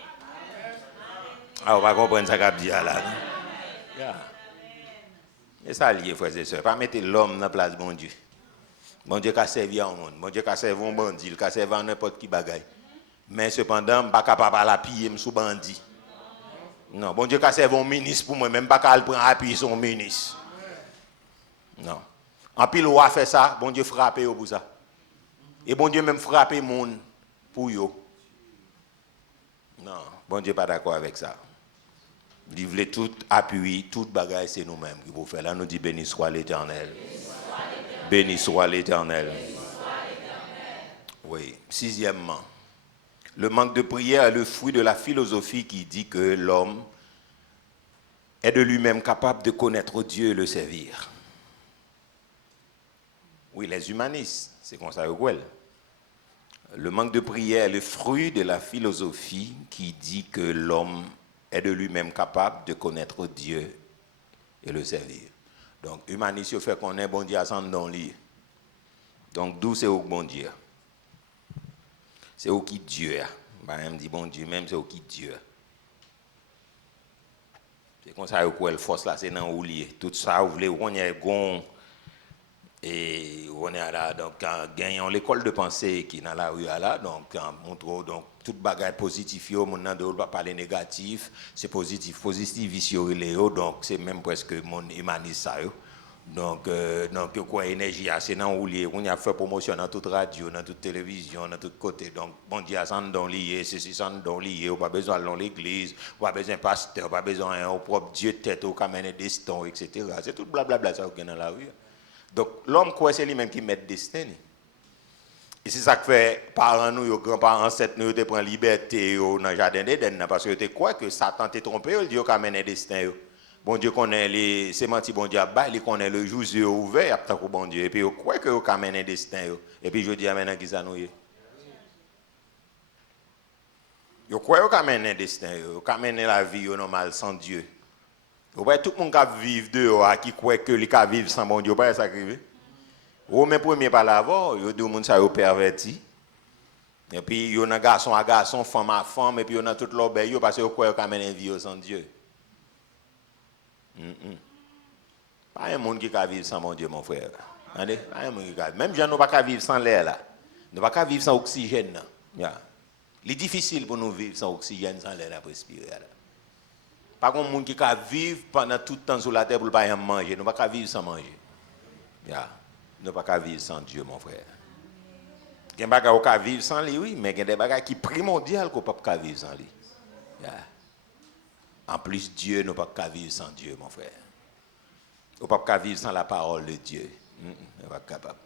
Ah on va comprendre ça qu'a dit là. Et ça lié frères et sœurs, pas mettre l'homme dans la place bon Dieu. Bon Dieu qu'a servi à un monde, bon Dieu qu'a servi un bandit, qu'a servi à n'importe qui bagaille. Mais cependant, je ne suis pas capable de l'appuyer sous bandit. Non, bon Dieu qu'a servi un ministre pour moi, même pas qu'à prendre appui son ministre. Non. En pile ou a fait ça, bon Dieu frappe pour ça. Et bon Dieu même frappe le monde pour eux. Non, bon Dieu pas d'accord avec ça. Il voulait tout appuyer, tout bagaille, c'est nous-mêmes qui vous faire. Là, nous dit béni soit l'Éternel. Béni soit l'Éternel. Oui. Sixièmement, le manque de prière est le fruit de la philosophie qui dit que l'homme est de lui-même capable de connaître Dieu et le servir. Oui, les humanistes, c'est comme ça que le manque de prière est le fruit de la philosophie qui dit que l'homme est de lui-même capable de connaître Dieu et le servir. Donc, humaniste, fait qu'on est bon Dieu à son don lié. Donc, d'où c'est au bon Dieu? C'est au qui Dieu. Même dit bon Dieu, même c'est au qui Dieu. C'est comme ça que le force là, c'est dans où lié. Tout ça, vous voulez, on est gon. Et on est là, donc, gagnons l'école de pensée qui est dans la rue là, donc, montre donc, toute bagaille positive, mon n'a pas parler négatif, c'est positif, sur les donc, c'est même presque mon humaniste ça. Donc, quoi, énergie, c'est dans où lié, on a fait promotion dans toute radio, dans toute télévision, dans tout côté, donc, bon Dieu, ça dans lié, c'est ça dans lié, on pas besoin dans l'église, on pas besoin de pasteur, on pas besoin d'un propre Dieu tête, au caméra destin, etc. C'est tout blablabla ça qui est dans la rue. Donc, l'homme, quoi, c'est lui-même qui met le destin. Et c'est ça que fait parents, nous, grands-parents, ancêtres, nous, ils prennent liberté dans le jardin d'Éden, parce que tu crois que Satan t'a trompé, il dit qu'il amène le destin. Bon Dieu connaît les sémantiques, bon Dieu, il connaît le jour ouvert, il y a peut-être bon Dieu. Et puis, il croit qu'il amène le destin. Et puis, je dis, maintenant, qui ça nous est? Il croit qu'il amène le destin, qu'il amène la vie normale sans Dieu. Vous voyez, tout le monde qui vit dehors, qui croit que les gens vivent sans bon Dieu, pas ça arrive. Romain premier par l'avant, il y a des gens qui sont pervertis. Et puis, il y a un garçon à garçon, femme à femme, et puis il y a toute l'obéi, parce que vous croyez qu'on mène une vie sans Dieu. Pas un monde qui peut vivre sans mon Dieu, mon frère. Pas un monde qui peut. Même si nous ne pouvons pas vivre sans l'air, là. Nous ne pouvons pas vivre sans oxygène. Il est difficile pour nous vivre sans oxygène, sans l'air pour respirer. Pas comme monde qui peut vivre pendant tout le temps sur la terre pour ne pas manger. Nous ne pouvons pas vivre sans manger. Nous ne pouvons pas vivre sans Dieu, mon frère. Il y a des choses qui peuvent vivre sans lui, oui, mais il y a des choses qui sont primordiales qu'on ne peut pas vivre sans lui. En plus, Dieu ne peut pas vivre sans Dieu, mon frère. On ne peut pas vivre sans la parole de Dieu. On n'est pas capable.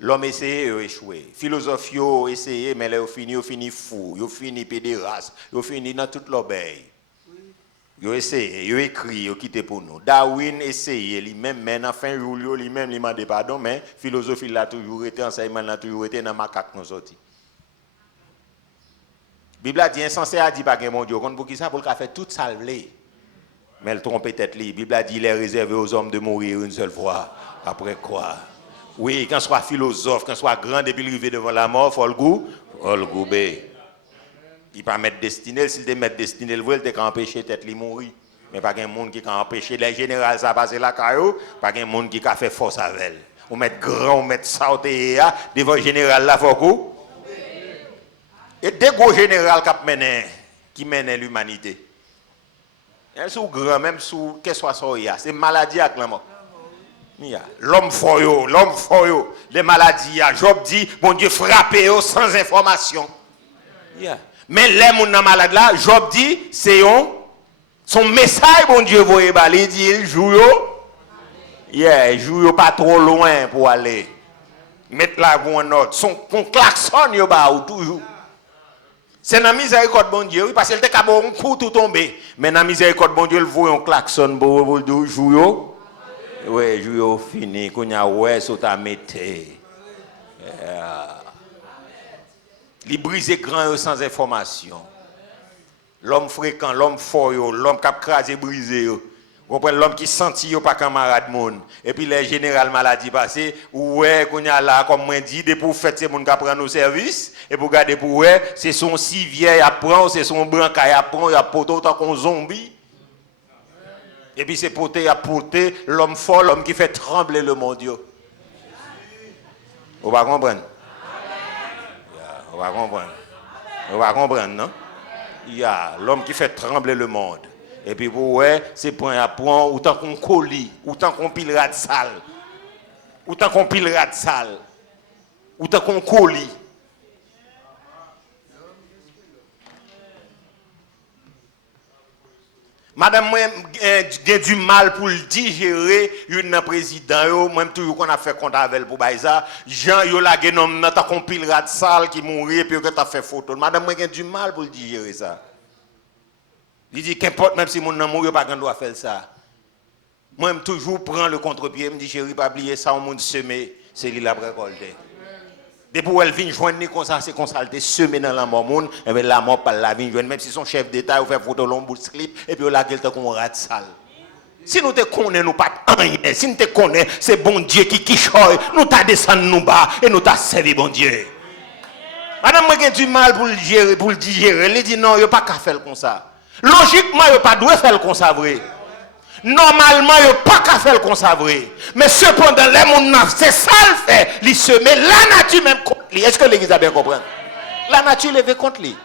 L'homme essaye, il a échoué. Philosophe, il a essayé, mais il a fini fou, il a fini pédéraste, il a fini dans toute l'obéi. Il a essayé, il a écrit, il a quitté pour nous. Darwin a essayé, lui-même, mais dans la fin du jour, lui-même, il m'a demandé pardon, mais la philosophie l'a toujours été, enseignement l'a toujours été dans le macaque nous sorti. La Bible a dit, insensé a dit, pas que mon Dieu, pour qui ça, pour le faire tout ça, mais elle trompe peut-être lui. La Bible a dit, il est réservé aux hommes de mourir une seule fois. Après quoi? Oui, quand soit philosophe, quand soit grand, depuis arrivé devant la mort, il faut le goût. Il ne peut pas mettre destiné. S'il te met destiné, il peut empêcher peut-être de mourir. Mais pas un monde qui peut empêcher. Les généraux, ça passe là, pas un monde qui a fait force avec elle. On met grand, on met sauté, devant le général là, il faut coup. Et des gros généraux qui mènent l'humanité. Sous grand, même sous qu'est-ce que soit ça, c'est maladie avec la mort. L'homme foyo, les maladies, Job dit, bon Dieu frappé sans information. Mais les gens malades là, Job dit, c'est son message, bon Dieu, il dit, il joue, il joue pas trop loin pour aller. Mettre la voix en ordre. Son klaxon, il va toujours. C'est dans la miséricorde bon Dieu, parce qu'il était un coup tout tombé. Mais dans la miséricorde bon Dieu, il voit un klaxon pour jouer. Oui, jouer fini, qu'on a ouais, ça t'a metté. Il brise grand sans information. L'homme fréquent, l'homme fort, l'homme qui a crasé, brisé. Vous comprenez, l'homme qui sentit pas camarade monde. Et puis les générales maladies passées, ouais, qu'on a là, comme moi dit, des pour faire ces gens qui prennent nos services, et pour garder pour ouais, c'est son si vieil apprend, c'est son brancaille apprend, il a porté autant qu'on zombie. Et puis c'est porté à porter l'homme fort, l'homme qui fait trembler le monde. Vous va comprendre? On va comprendre. On va comprendre, non? Il y a l'homme qui fait trembler le monde. Et puis, ouais, c'est point à point, autant qu'on colis, autant qu'on pilera de sale. Autant qu'on pilera de sale. Autant qu'on colis. Madame, moi, j'ai du mal pour le digérer, une président, moi, toujours qu'on a fait compte avec elle pour ça. Jean, yo la genom, n'a qu'on pilera de sale qui mourit, puis que t'as fait photo. Madame, moi, j'ai du mal pour le digérer ça. Il dit qu'importe, même si mon amour n'a pas droit faire ça. Moi, je toujours prends le contre-pied, je me dis, chérie, pas oublier ça, on monde semé, c'est lui la récolté. Depuis où elle vient joindre comme ça, c'est comme ça, elle semé dans la mort, et bien la mort par la vient joindre, même si son chef d'État, il fait photo long bout de slip, et puis la gueule comme un rat de sale. Si nous te connaissons, nous pas rien. Si nous te connaissons, c'est bon Dieu qui choye, nous t'a descendu nous bas, et nous t'a servi bon Dieu. Madame, moi, j'ai du mal pour le digérer, elle dit non, il n'y a pas qu'à faire comme ça. Logiquement, il pas dû faire comme ça vrai. Normalement, il pas qu'à faire comme ça vrai. Mais cependant, les gens, c'est ça le fait. Ils se met la nature même contre lui. Est-ce que l'église a bien compris? La nature lève contre lui.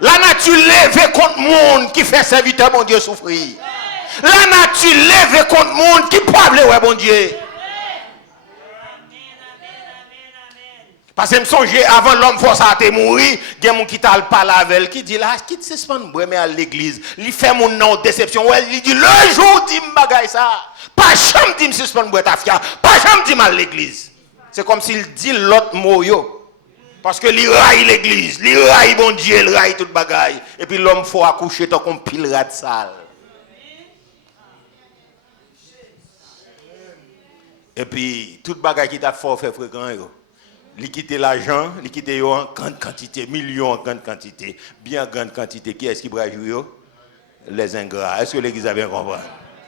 La nature lève contre le monde qui fait serviteur, bon Dieu, souffrir. La nature lève contre le monde qui parle, ouais, bon Dieu. Parce que je me songe avant l'homme force à te mourir, il y a des gens qui t'a parlé avec elle, qui dit là, quitte suspend mais à l'église, il fait mon nom déception, il dit le jour dit m'bagay ça, pas jamais dit me suspend ta fia, pas jamais dit à l'église. C'est comme s'il dit l'autre mot yo. Parce que il raille l'église, il raille bon Dieu, il raille toute bagaille et puis l'homme faut accoucher tant qu'on pile rat sale. Et puis toute bagaille qui t'a fort fait fréquent yo. Li quitter l'argent, li quitter en grande quantité, millions en grande quantité, bien grande quantité. Qui est-ce qui va jouer? Les ingrats. Est-ce que l'église a bien compris?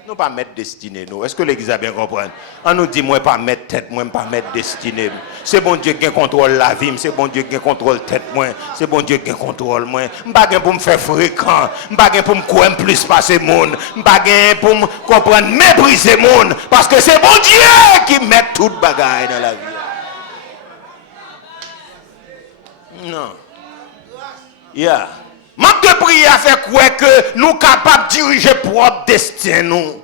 Nous pas mettre destinée nous. Est-ce que l'église a bien compris? On nous dit moi pas mettre tête, moi pas mettre destinée. C'est bon Dieu qui contrôle la vie, c'est bon Dieu qui contrôle tête moi, c'est bon Dieu qui contrôle moi. M'pas gain pour me faire fréquent, m'pas gain pour me croire plus passer monde, m'pas gain pour me comprendre mépriser monde parce que c'est bon Dieu qui met toute bagaille dans la vie. Non. Yeah. Manque de prière fait quoi que nous capables de diriger propre destin nous.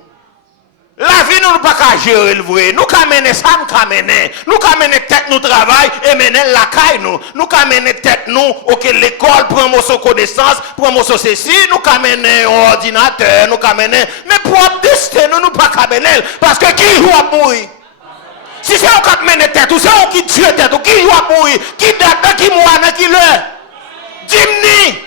La vie nous pas qu'à gérer le vrai. Nous qu'à mener ça, nous qu'à mener. Nous qu'à mener tête nous travail et mener la caille nous. Nous qu'à mener tête nous OK l'école prend mon connaissance, prend mon ceci, nous qu'à mener un ordinateur, nous qu'à mener mais propre destin nous pas qu'à mener parce que qui joue à mourir. Si c'est on qui mène tête ou c'est on qui tue tête ou qui joue à mourir, qui date qui mourra qui le Dimni.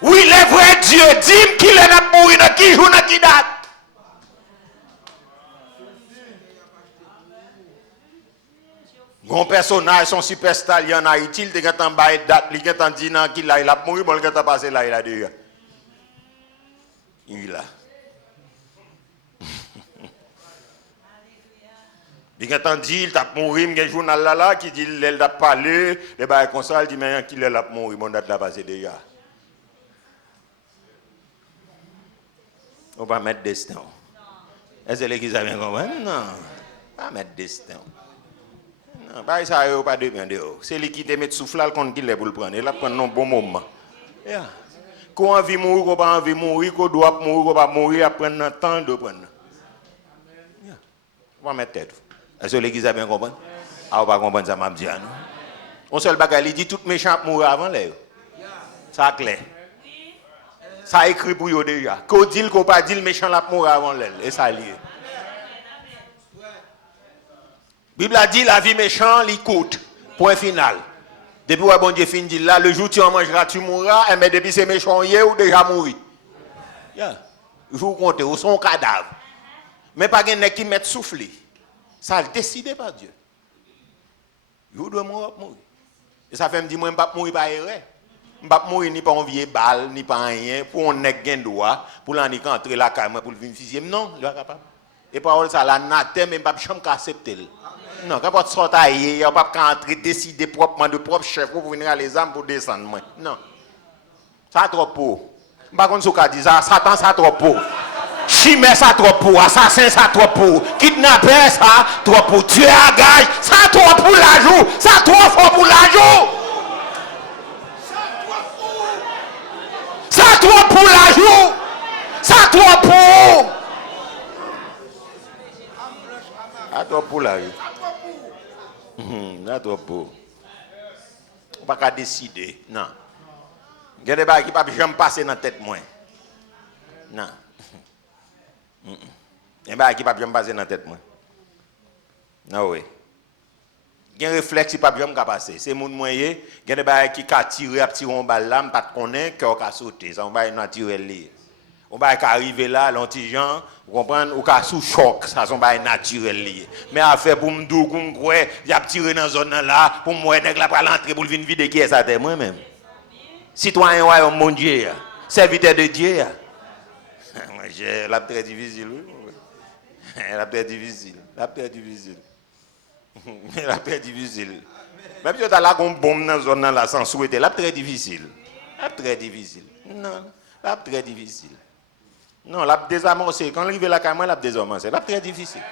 Oui, le vrai Dieu, dis qu'il est dans mourir, qui joue, qui date. Mon personnage, son superstar, il y en a Haïti, il est en bas de date, il est en disant qu'il a mouru, il est passé là, il a déjà. Il a. Il est en dit, il a mouru, il y a un journal là, qui dit, il a parlé, il a comme ça, il dit, mais qu'il a mouru, mon date l'a passé déjà. On va mettre destin. Est-ce que l'église a bien compris? Non. Pas mettre destin. Non, pas ça, pas demander. C'est lui qui te met souffle là qu'on dit pour le prendre. Il a prendre un bon moment. Yeah. Qu'on envie mourir, qu'on pas envie mourir, qu'on doit mourir, qu'on pas mourir, à prendre un temps de prendre. Yeah. On va mettre tête. Est-ce que l'église a bien compris? Ah, on va comprendre ça, m'a dit. On seul bagage, il dit tout méchant mourir avant l'air. Ça clair. Ça écrit pour eux déjà. Qu'on dit qu'on pas dit le méchant la mort avant l'aile. Et ça lié. La Bible a dit la vie méchant l'écoute. Point final. Depuis que bon Dieu finit dit là, le jour où tu en mangeras, tu mourras. Mais depuis c'est méchant hier ou déjà mouru. Yeah. Il faut compter, ou son cadavre. Mais pas quelqu'un qui met souffler. Ça a décidé par Dieu. Il doit mourir. Et ça fait me dire, moi, je ne vais pas mourir par erreur. Je ne vais pas mourir ni par un vieil balle, ni par rien, pour un nègre gain droit, pour l'en entrer la caille, pour le venir fusiller. Non, il n'est pas capable. Et parole ça, la natte, mais je ne vais pas accepter. Non, quand on sort à il n'y a pas qu'entrer, décider proprement de propre chef pour venir à les âmes pour descendre. Non. Ça trop pauvre. Je ne sais pas si on dit ça, Satan, ça trop pauvre. Chimère, ça trop pauvre. Assassin, ça trop pauvre. Kidnappeur, ça trop pauvre. Tuer à gage, ça trop pour la joue. Ça trop fort pour la joue. Ça trop pour la joue. Ça trop pour. Ça trop pour la joue. Ça trop pour. On ne peut pas décider. Non. Il y a des choses qui ne peuvent jamais passer dans la tête. Non. Il y a des choses qui ne peuvent jamais passer dans la tête. Non, oui. Il y a un réflexe qui ne peut jamais passer. C'est mon moyen. Il y a des choses qui peuvent tirer un balle là, pas de connaître, qui peuvent sauter. Ça va être naturel. On va arriver là, l'antigen, vous comprenez, ou sous choc, ça sont pas naturel. Mais à faire pour me dire, il y a tiré dans la zone là, pour moi, il y a pas l'entrée pour venir vider qui est ça, moi-même. Citoyen royaume mon Dieu, serviteur de Dieu. La très difficile. La très difficile. La très difficile. La très difficile. Même si tu as la bombe dans la zone là sans souhaiter, la très difficile. La très difficile. Non, la très difficile. Non, la désamorcer. Quand on arrive là, quand la désamorcer, la très difficile.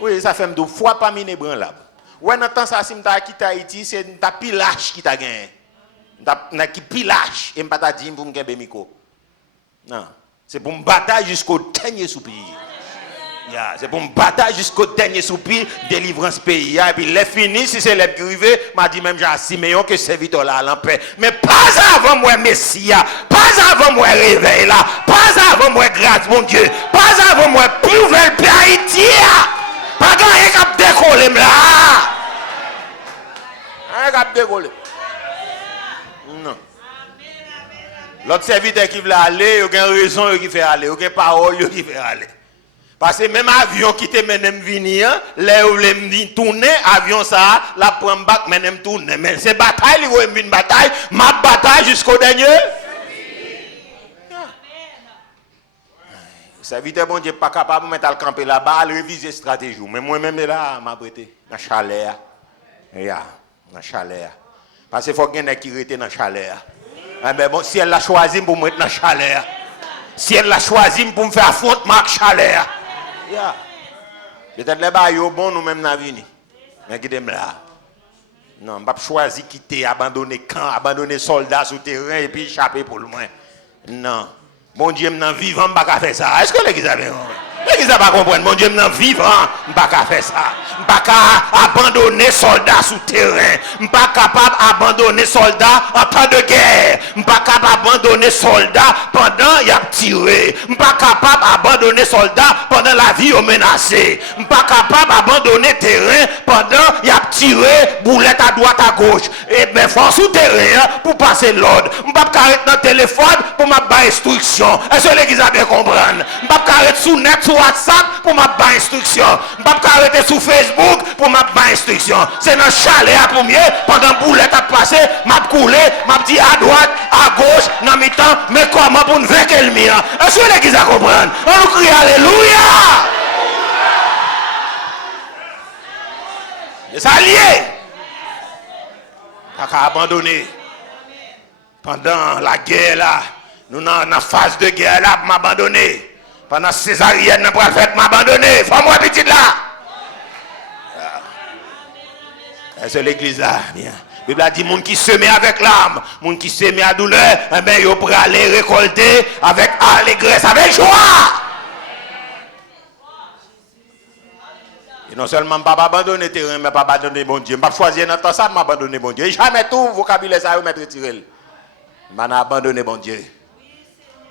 Oui, ça fait deux fois pas mine branlable. Ouais, dans temps ça, si tu as quitté Haïti, c'est ta pilage qui t'a gagné. N'a qui pilage et pas ta dit pour me gagner micro. Non, c'est pour me bataille jusqu'au dernier soupir. Yeah, c'est pour me bataille jusqu'au dernier soupir, délivrance pays. Et puis les fini, si c'est les privés, m'a dit même Jean Siméon que serviteur là en paix. Mais pas avant moi Messia, pas avant moi réveil là, pas avant moi grâce mon Dieu, pas avant moi nouvelle paix Haïti. Pas gagner cap décoller là. Un cap décoller. Non. L'autre serviteur qui veut aller, il y a une raison qui fait aller, il y a une parole qui fait aller. Parce que même avion qui te mène venir, là où les tourner, avion ça, la prend bac mène tourner. Mais c'est bataille, une bataille, ma bataille jusqu'au dernier. serviteur bon Dieu pas capable de mettre le camper là-bas, réviser stratégie. Mais moi-même là, m'a prêté dans chaleur. Ya, dans chaleur. Parce qu'il faut qu'il y ait qui rete dans chaleur. Mais bon, si elle l'a choisi pour me mettre dans chaleur. Si elle l'a choisi pour me faire affrontement avec chaleur. Ya. Peut-être les bails bon nous-mêmes dans la vie. Mais qui t'aime là. Non, je ne pas choisir quitter, abandonner camp, abandonner soldats sur le terrain et puis échapper pour le moins. Non. Mon Dieu, je suis vivant, je ne peux pas faire ça. Est-ce que l'église a bien compris? L'église n'a pas compris. Mon Dieu, je suis vivant, je ne peux pas faire ça. Je ne peux pas abandonner soldats sur le terrain. Je ne suis pas capable d'abandonner soldats en temps de guerre. Je ne suis pas capable d'abandonner soldats pendant qu'il y a tiré. Je ne suis pas capable d'abandonner soldats pendant la vie est menacée. Je ne suis pas capable d'abandonner terrain pendant qu'il y a tiré boulette à droite à gauche. Et bien, force sur terrain pour passer l'ordre. Je ne suis pas capable dans le téléphone pour m'avoir instruction. Est-ce que l'église a bien compris? Je ne suis pas capable sur net, sur WhatsApp pour m'avoir instruction. Je ne suis pas capable sur Facebook pour m'avoir instruction. C'est dans le chalet à premier, pendant que boulette a passé, m'a coulé, m'a dit à droite, à gauche, dans mes temps, mais comment pour nous vaincre le mien? Est-ce que l'église a compris? On nous crie Alléluia! Les alliés, pas abandonner. Pendant la guerre là, nous dans la phase de guerre là, m'abandonner. Pendant césarienne, nous pas fait m'abandonner. Faut-moi petit là. Est-ce que l'église là, bien. La Bible a dit, moun qui sème avec l'âme, moun qui sème à douleur, eh bien, il peut aller récolter avec allégresse, avec joie. Et non seulement pas abandonner terrain, mais pas abandonner bon Dieu. Je ne pas choisir dans temps ça, m'abandonner bon Dieu. Et jamais tout vocabulaire ça, vous mettre retiré. Je vais abandonner bon Dieu.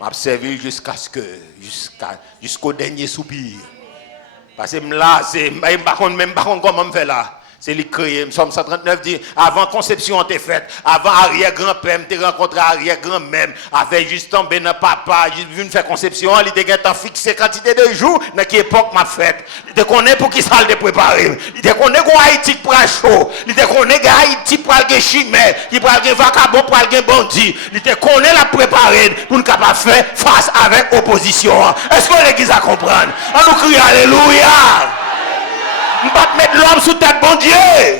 Je vais servir jusqu'au dernier soupir. Parce que là, même pas comment me faire là. C'est lui créé. Psaume 139 dit, avant conception t'es faite, avant arrière-grand-père, t'es rencontré arrière-grand-mère, avec juste tombé dans papa, juste vu faire conception, il était temps fixé quantité de jours, dans quelle époque m'a fait. Il te connaît pour qui ça le préparer. Il te connaît qu'on Haïti pour chaud. Il te connaît qu'on Haïti pour le chimère, qui pour le vacabon pour le bandit. Il te connaît la préparer pour nous capable faire face avec opposition. Est-ce que l'église a compris? On nous crie Alléluia. On ne va pas mettre l'homme sous tête, bon Dieu. Amen.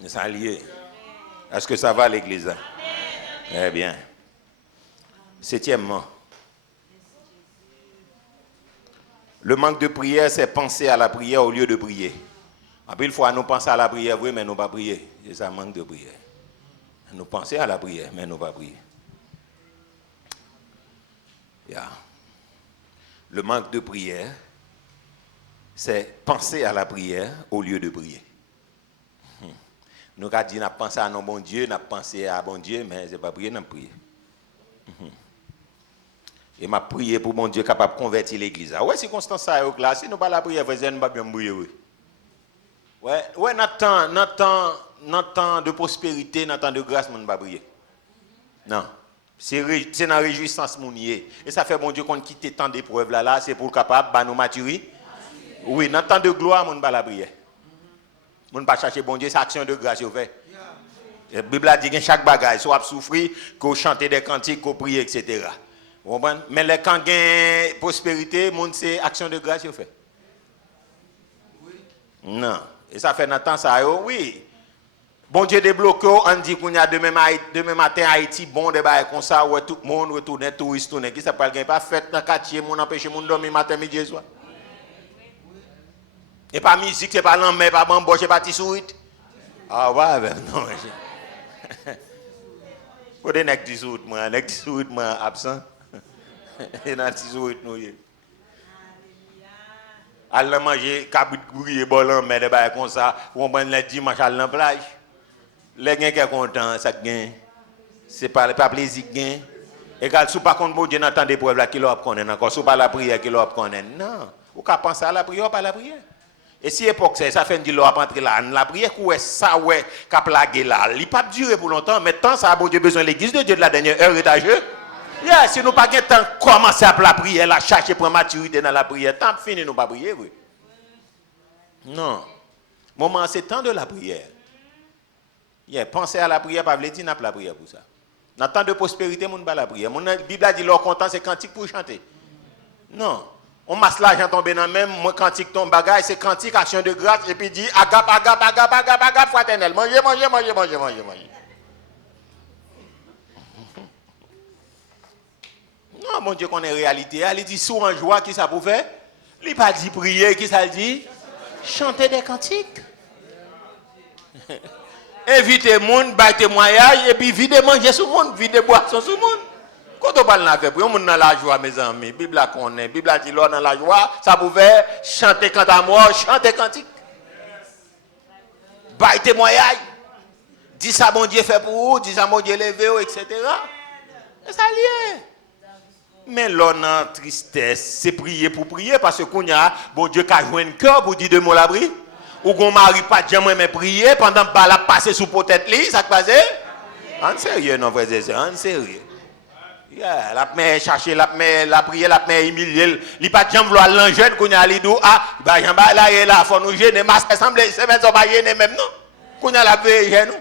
Nous sommes alliés. Est-ce que ça va l'église? Eh bien. Septièmement. Le manque de prière, c'est penser à la prière au lieu de prier. En plus, il faut nous penser à la prière, oui, mais nous ne pas prier. C'est ça, manque de prière. Nous penser à la prière, mais nous ne pas prier. Yeah. Le manque de prière, c'est penser à la prière au lieu de prier. Nous avons dit, nous avons pensé à nos bon Dieu, nous avons pensé à bon Dieu, mais ce n'est pas prier, nous avons prié. Et m'a prié pour mon Dieu capable de convertir l'église. Ouais, circonstance ça là, si nous pas la prière, nous ne pas bien prier. Ouais, notre temps de prospérité, notre temps de grâce, nous ne pas prier. Non. C'est dans la réjouissance mounier. Et ça fait bon Dieu qu'on quitte tant d'épreuves là, c'est pour capable de nous maturer. Oui, dans temps de gloire, on ne pas la prière. On ne pas chercher bon Dieu, c'est action de grâce au fait. La Bible a dit que chaque bagaille, soit souffrir, qu'on chante des cantiques, qu'on prie, etc. Mais quand il y a prospérité, c'est action de grâce au fait. Non. Et ça fait dans temps ça, oui. Bon Dieu débloqué, on dit qu'on y a demain matin Haïti, bon débat comme ça, où tout le monde retourne, touriste tourne. Qui ça parle pas fait dans le quartier, mon empêche mon dormir matin, midi et soir. Et pas musique, c'est pas l'homme, pas bambo, c'est pas tisouit. Ah ouais, ben non. Faut des nèg tisouit, moi, nèg tisouit, moi, absent. Et dans tisouit, nous. Aller manger, cabrit courir, bolan, mais débat comme ça, on prend le dimanche à la plage. Les gens qui sont contents, ça gagne. Ce n'est pas plaisir qui gagne. Et quand vous ne pas bon Dieu n'entend des preuves qui l'ont connaît encore, si vous pas la prière qui l'ont connaît. Non. Vous pouvez penser à la prière, pas à la prière. Et si l'époque c'est ça fait dire l'on entrer là, la prière est ça ouais qu'a plagué là. Il pas durer pour longtemps, mais tant ça a bon Dieu besoin de l'église de Dieu de la dernière heure étageux. Yeah, si nous pas gain temps commencer à la prière, la chercher pour maturité dans la prière, tant fini nous pas prier oui. Non. Moment c'est temps de la prière. Yeah, penser à la prière, pas veut dire n'a pas la prière pour ça. Dans le temps de prospérité, on pas la prière. La Bible a dit leur content, c'est cantique pour chanter. Non. On masse l'argent tomber dans même, moi cantique ton bagage, c'est cantique, action de grâce, et puis dit agape, agape, agape, agape, agape, fraternel. Mangez, mangez, mangez, mangez, mangez, mangez. Non, mon Dieu, qu'on est réalité. Il dit sourd en joie, qui ça pour faire? Il pas dit prier, qui ça le dit? Chanter des cantiques. Inviter le monde, bailler témoignage, et puis vider manger sur le monde, vider boisson sur le monde. Quand on parle de la on est dans la joie, mes amis. La Bible a connaît. La Bible a dit là dans la joie, ça pouvait chanter quand à mort, chanter cantique. Bailler témoignage. Dis ça, mon Dieu fait pour vous, dis ça, mon Dieu levé, etc. Et ça lié. Mais l'on a tristesse, c'est prier pour prier, parce que qu'on y a, bon Dieu, qu'a joué un cœur pour dire de mots l'abri. Ou qu'on marie pas de jamais prier pendant que la passe sous peut-être li, ça te passe? En sérieux, non, frère, c'est en sérieux. Yeah, la mère chercher, la prière, la mère humilier, il pas de jamais vouloir l'enjeune qu'on y a li dou, ah, bah j'en bas là et là, faut nous gêner, masque semble, c'est même ça pas gêner même non. Qu'on y a la paix gêne nous.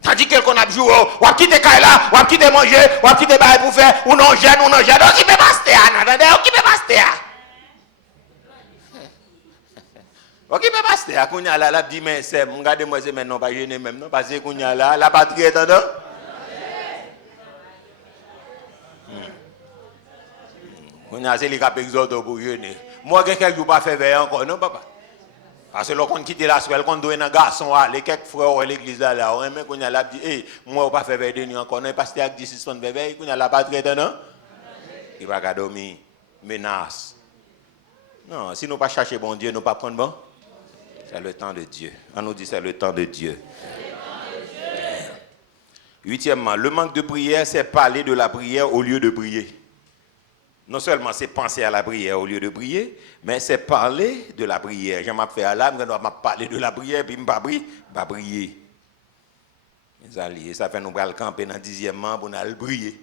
Tandis que qu'on a joué, ou a quitté là, ou a quitté manger, ou a quitté bail pour faire, ou non gêne, ou non gêne, on qui peut passer, attendez, on qui peut passer. Ok, mais pasteur, quand on a là, la dit mais c'est, regardez-moi c'est maintenant pas gêner même non, parce que quand on a là, la patrie est en dedans. On a c'est les cap exode pour gêner. Moi quelqu'un qui pas fait veiller encore non papa. Parce que lorsqu'on quitte la soirée, quand on doit un garçon les quelques frères à l'église là, on même qu'on a là dit moi pas fait veiller ni encore non pasteur qui dit suspend veille, qu'on a la patrie est en dedans. Il va dormir menace. Non, si nous pas chercher bon Dieu, nous pas prendre bon. C'est le temps de Dieu. On nous dit c'est le temps de Dieu. Huitièmement, le manque de prière, c'est parler de la prière au lieu de prier. Non seulement c'est penser à la prière au lieu de prier, mais c'est parler de la prière. Je m'ai fait à l'âme, je dois parler de la prière, puis je ne vais pas prier. Mes alliés, ça fait nous le camper dans le 10e pour nous prier.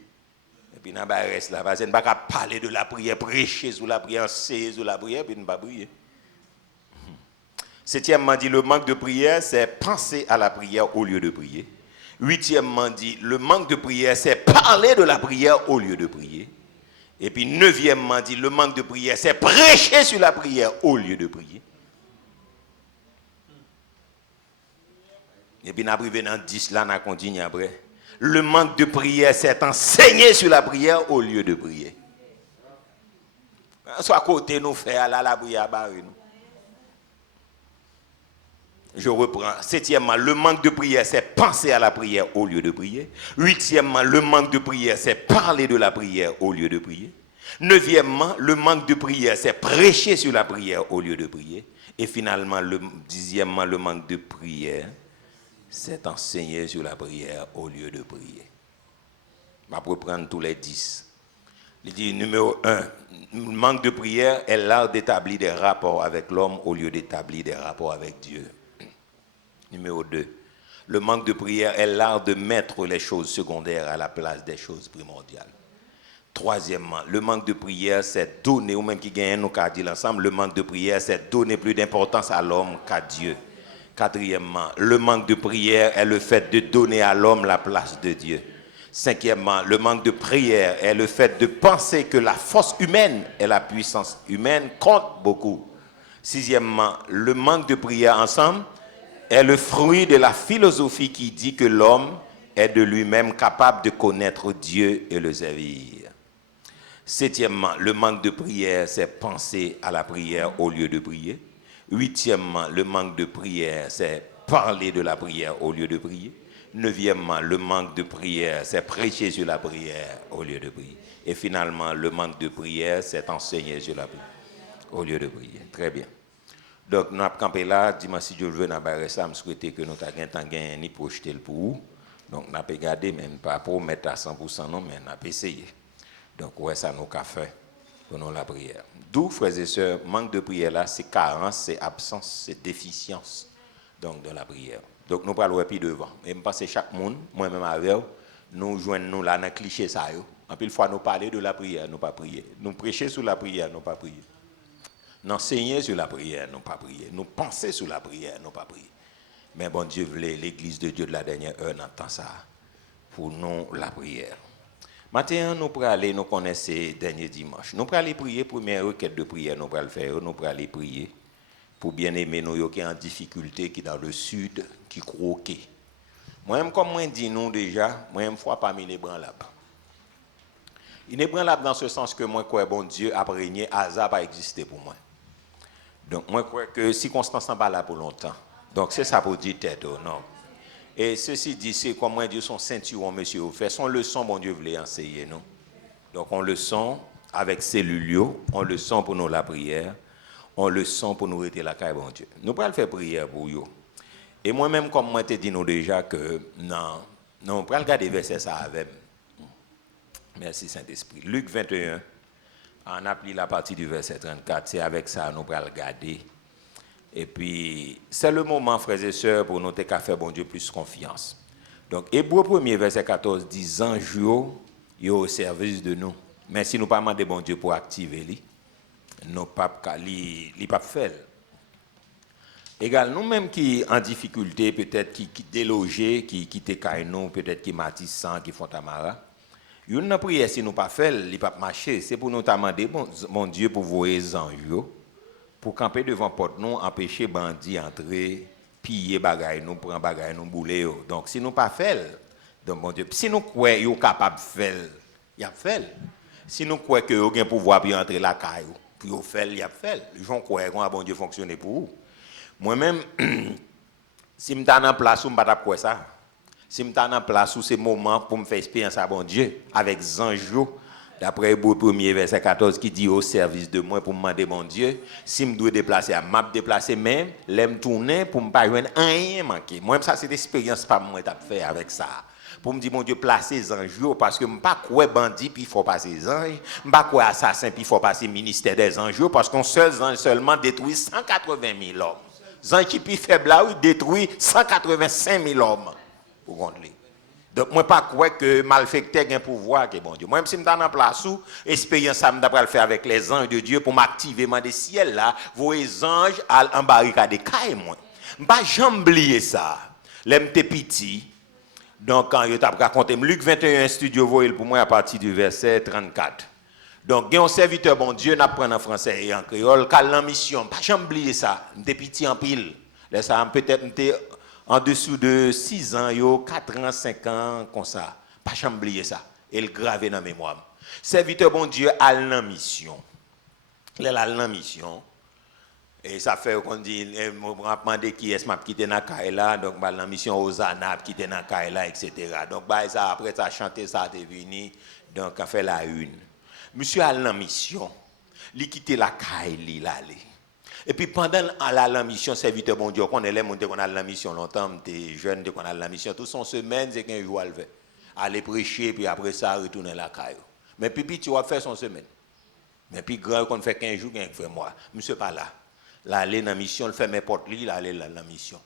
Et puis nous reste là, parce que nous ne pouvons pas parler de la prière, prêcher sur la prière, enseigner sur la prière, puis nous ne pouvons pas prier. Septièmement dit, le manque de prière, c'est penser à la prière au lieu de prier. Huitièmement dit, le manque de prière, c'est parler de la prière au lieu de prier. Et puis neuvièmement dit, le manque de prière, c'est prêcher sur la prière au lieu de prier. Et puis nous arrivons dans 10, là, nous continuons après. Le manque de prière, c'est enseigner sur la prière au lieu de prier. Soit à côté, nous faire la prière, nous. Je reprends. Septièmement, le manque de prière, c'est penser à la prière au lieu de prier. Huitièmement, le manque de prière, c'est parler de la prière au lieu de prier. Neuvièmement, le manque de prière, c'est prêcher sur la prière au lieu de prier. Et finalement, dixièmement, le manque de prière, c'est enseigner sur la prière au lieu de prier. Je vais reprendre tous les 10. Il dit numéro 1, le manque de prière est l'art d'établir des rapports avec l'homme au lieu d'établir des rapports avec Dieu. Numéro 2, le manque de prière est l'art de mettre les choses secondaires à la place des choses primordiales. Troisièmement, le manque de prière, c'est donner, ou même qui gagne, nous qu'a dit l'ensemble, le manque de prière, c'est donner plus d'importance à l'homme qu'à Dieu. Quatrièmement, le manque de prière est le fait de donner à l'homme la place de Dieu. Cinquièmement, le manque de prière est le fait de penser que la force humaine et la puissance humaine comptent beaucoup. Sixièmement, le manque de prière ensemble est le fruit de la philosophie qui dit que l'homme est de lui-même capable de connaître Dieu et le servir. Septièmement, le manque de prière, c'est penser à la prière au lieu de prier. Huitièmement, le manque de prière, c'est parler de la prière au lieu de prier. Neuvièmement, le manque de prière, c'est prêcher sur la prière au lieu de prier. Et finalement, le manque de prière, c'est enseigner sur la prière au lieu de prier. Très bien. Donc, nous avons campé là, dimanche, si Dieu veut, nous avons souhaité que nous avons ni projeté le pour vous. Donc, nous avons gardé, même pas pour mettre à 100%, non, mais nous avons essayé. Donc, ouais, ça nous a fait pour nous la prière. D'où, frères et sœurs, manque de prière là, c'est carence, c'est absence, c'est déficience donc, de la prière. Donc, nous parlons plus devant. Et je pense chaque monde, moi-même avec vous, nous joignons là dans le cliché ça. En plus, fois, nous parler de la prière, nous pas prier. Nous prêcher sur la prière, nous pas prier. Nous enseigner sur la prière, nous pas prier. Nous penser sur la prière, nous pas prier. Mais bon Dieu voulait l'église de Dieu de la dernière heure n'entend ça. Pour nous, la prière. Maintenant, nous pourrons aller, nous connaissons ces derniers dimanches. Nous pourrons aller prier, première requête de prière, nous pourrons le faire, nous pourrons aller prier pour bien aimer nous qui sont en difficulté, qui dans le sud, qui croquent. Moi-même, comme moi dis nous déjà, moi-même, fois parmi les branlables. Il est branlable dans ce sens que moi, crois bon Dieu, a régné, hasard pas existé pour moi. Donc, moi, je crois que circonstance n'est pas là pour longtemps. Donc, c'est ça pour dire tête, non. Et ceci dit, c'est comme moi, Dieu, son ceinturon, monsieur, vous fait son leçon, bon Dieu, voulait enseigner nous. Donc, on le sent avec cellulio, on le sent pour nous la prière, on le sent pour nous rester la caille, bon Dieu. Nous pouvons faire prière pour vous. Et moi-même, comme moi, je dit nous déjà que, non, on peut regarder verset ça avec. Merci, Saint-Esprit. Luc 21, on applique la partie du verset 34, c'est avec ça, nous pouvons regarder. Et puis, c'est le moment, frères et sœurs, pour nous faire, bon Dieu, plus confiance. Donc, Hébreu 1er, verset 14, dit, anges, ils au service de nous. Mais si nous ne pas demander, bon Dieu, pour activer les, nous pas faire. Égal, nous-mêmes qui en difficulté, peut-être qui délogés, qui quittent nous, peut-être qui matissant, qui font tamara, une prière, si nous pas faire, il pas marcher. C'est pour nous demander, bon Dieu, pour vous les anges, pour camper devant porte nous, empêcher bandits entrer, piller bagay nous, prendre bagay nous, bouler. Donc si nous pas fait, donc bon Dieu, si nous croyons yo capable faire, y a fait. Si nous croyons que yo gen pouvoir puis entrer la caille, puis yo fait, y a fait. J'en crois qu'on a bon Dieu fonctionner pour vous. Moi-même si m'ta en place ou m'pa quoi ça. Si m'ta en place où c'est moment pour me faire expérience à bon Dieu avec anges. D'après Hébreu 1er verset 14 qui dit au service de moi pour me demander mon Dieu, si je dois déplacer, je m'a déplacer même, l'aime tourner pour me pas joindre rien manquer. Moi ça c'est l'expérience pas moi t'a fait avec ça. Pour me dire mon Dieu placer les anges parce que me pas quoi bandit puis il faut passer les anges, me pas quoi assassin puis il faut passer ministère des anges parce qu'on seul ange seulement détruit 180 000 hommes. Les anges qui plus faible là, détruit 185 000 hommes pour contre lui. Donc, moi, pas croire que malfecteur a un pouvoir, que bon Dieu. Moi, même si je suis en place où, expérience, ça me le faire avec les anges de Dieu pour m'activer dans des ciels là, vos anges en barricade, caille moi. Je ne pas jamais oublier ça. L'aime petit. Donc, quand je t'ai raconté, Luc 21, studio voyez pour moi à partir du verset 34. Donc, il y a un serviteur, bon Dieu, n'a pas en français et en créole, qui a l'ambition. Pas jamais oublier ça. Je suis petit en pile. Là, ça peut-être en dessous de 6 ans, 4 ans, 5 ans, comme ça. Pas jamais oublier ça. Et le gravé dans la mémoire. Serviteur, bon Dieu, a la mission. Il a la mission. Et ça fait qu'on dit, on m'a demandé qui est-ce qui était dans Kaila, donc la mission aux Anap qui était dans Kaila, etc. Donc ça, après ça, chanter ça, t'es venu, donc on fait la une. Monsieur a la mission. Il quitté la Kaila, il allait. Et puis pendant la mission, serviteur bon Dieu, on est là, on a la mission longtemps, t'es jeune, on a la mission, tout son semaine, c'est 15 jours à le faire. Aller prêcher, puis après ça, retourner la caille. Mais puis tu vas faire son semaine. Mais puis grand, qu'on fait 15 jours, il fait moi. Monsieur pas là. Là, aller dans la mission, il fait mes portes, il aller dans la mission.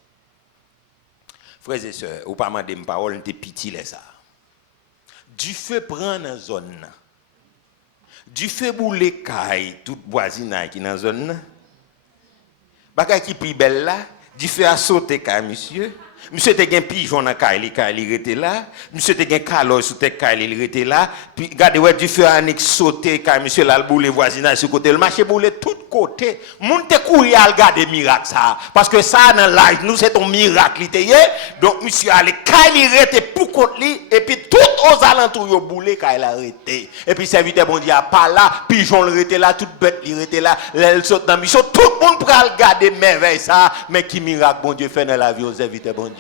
Frères et sœurs, ou pas demander une parole, on te pitié les ça. Du feu prend dans la zone. Du feu boule caille, toute voisinage qui dans la zone. Bagay qui plus belle là, du feu a sauté quand monsieur. Monsieur te gen pigeon dans Kaili était là. Monsieur te gen caloy sous te Kaili était là. Puis regardez ouais du feu a sauté quand monsieur là le boule voisinage sur côté le marché boule tout côté. Moun te courir à regarder miracle ça parce que ça dans l'âge nous c'est ton miracle était. Donc monsieur allait Kaili était pour contre lui et puis tout aux alentours yo boule Kaili arrêté. Et puis serviteur bon Dieu a pas là, pigeon le était là, toute bête il était là, elle saute dans mission tout le monde pour regarder merveille ça, mais qui miracle bon Dieu fait dans la vie aux serviteurs bon Dieu.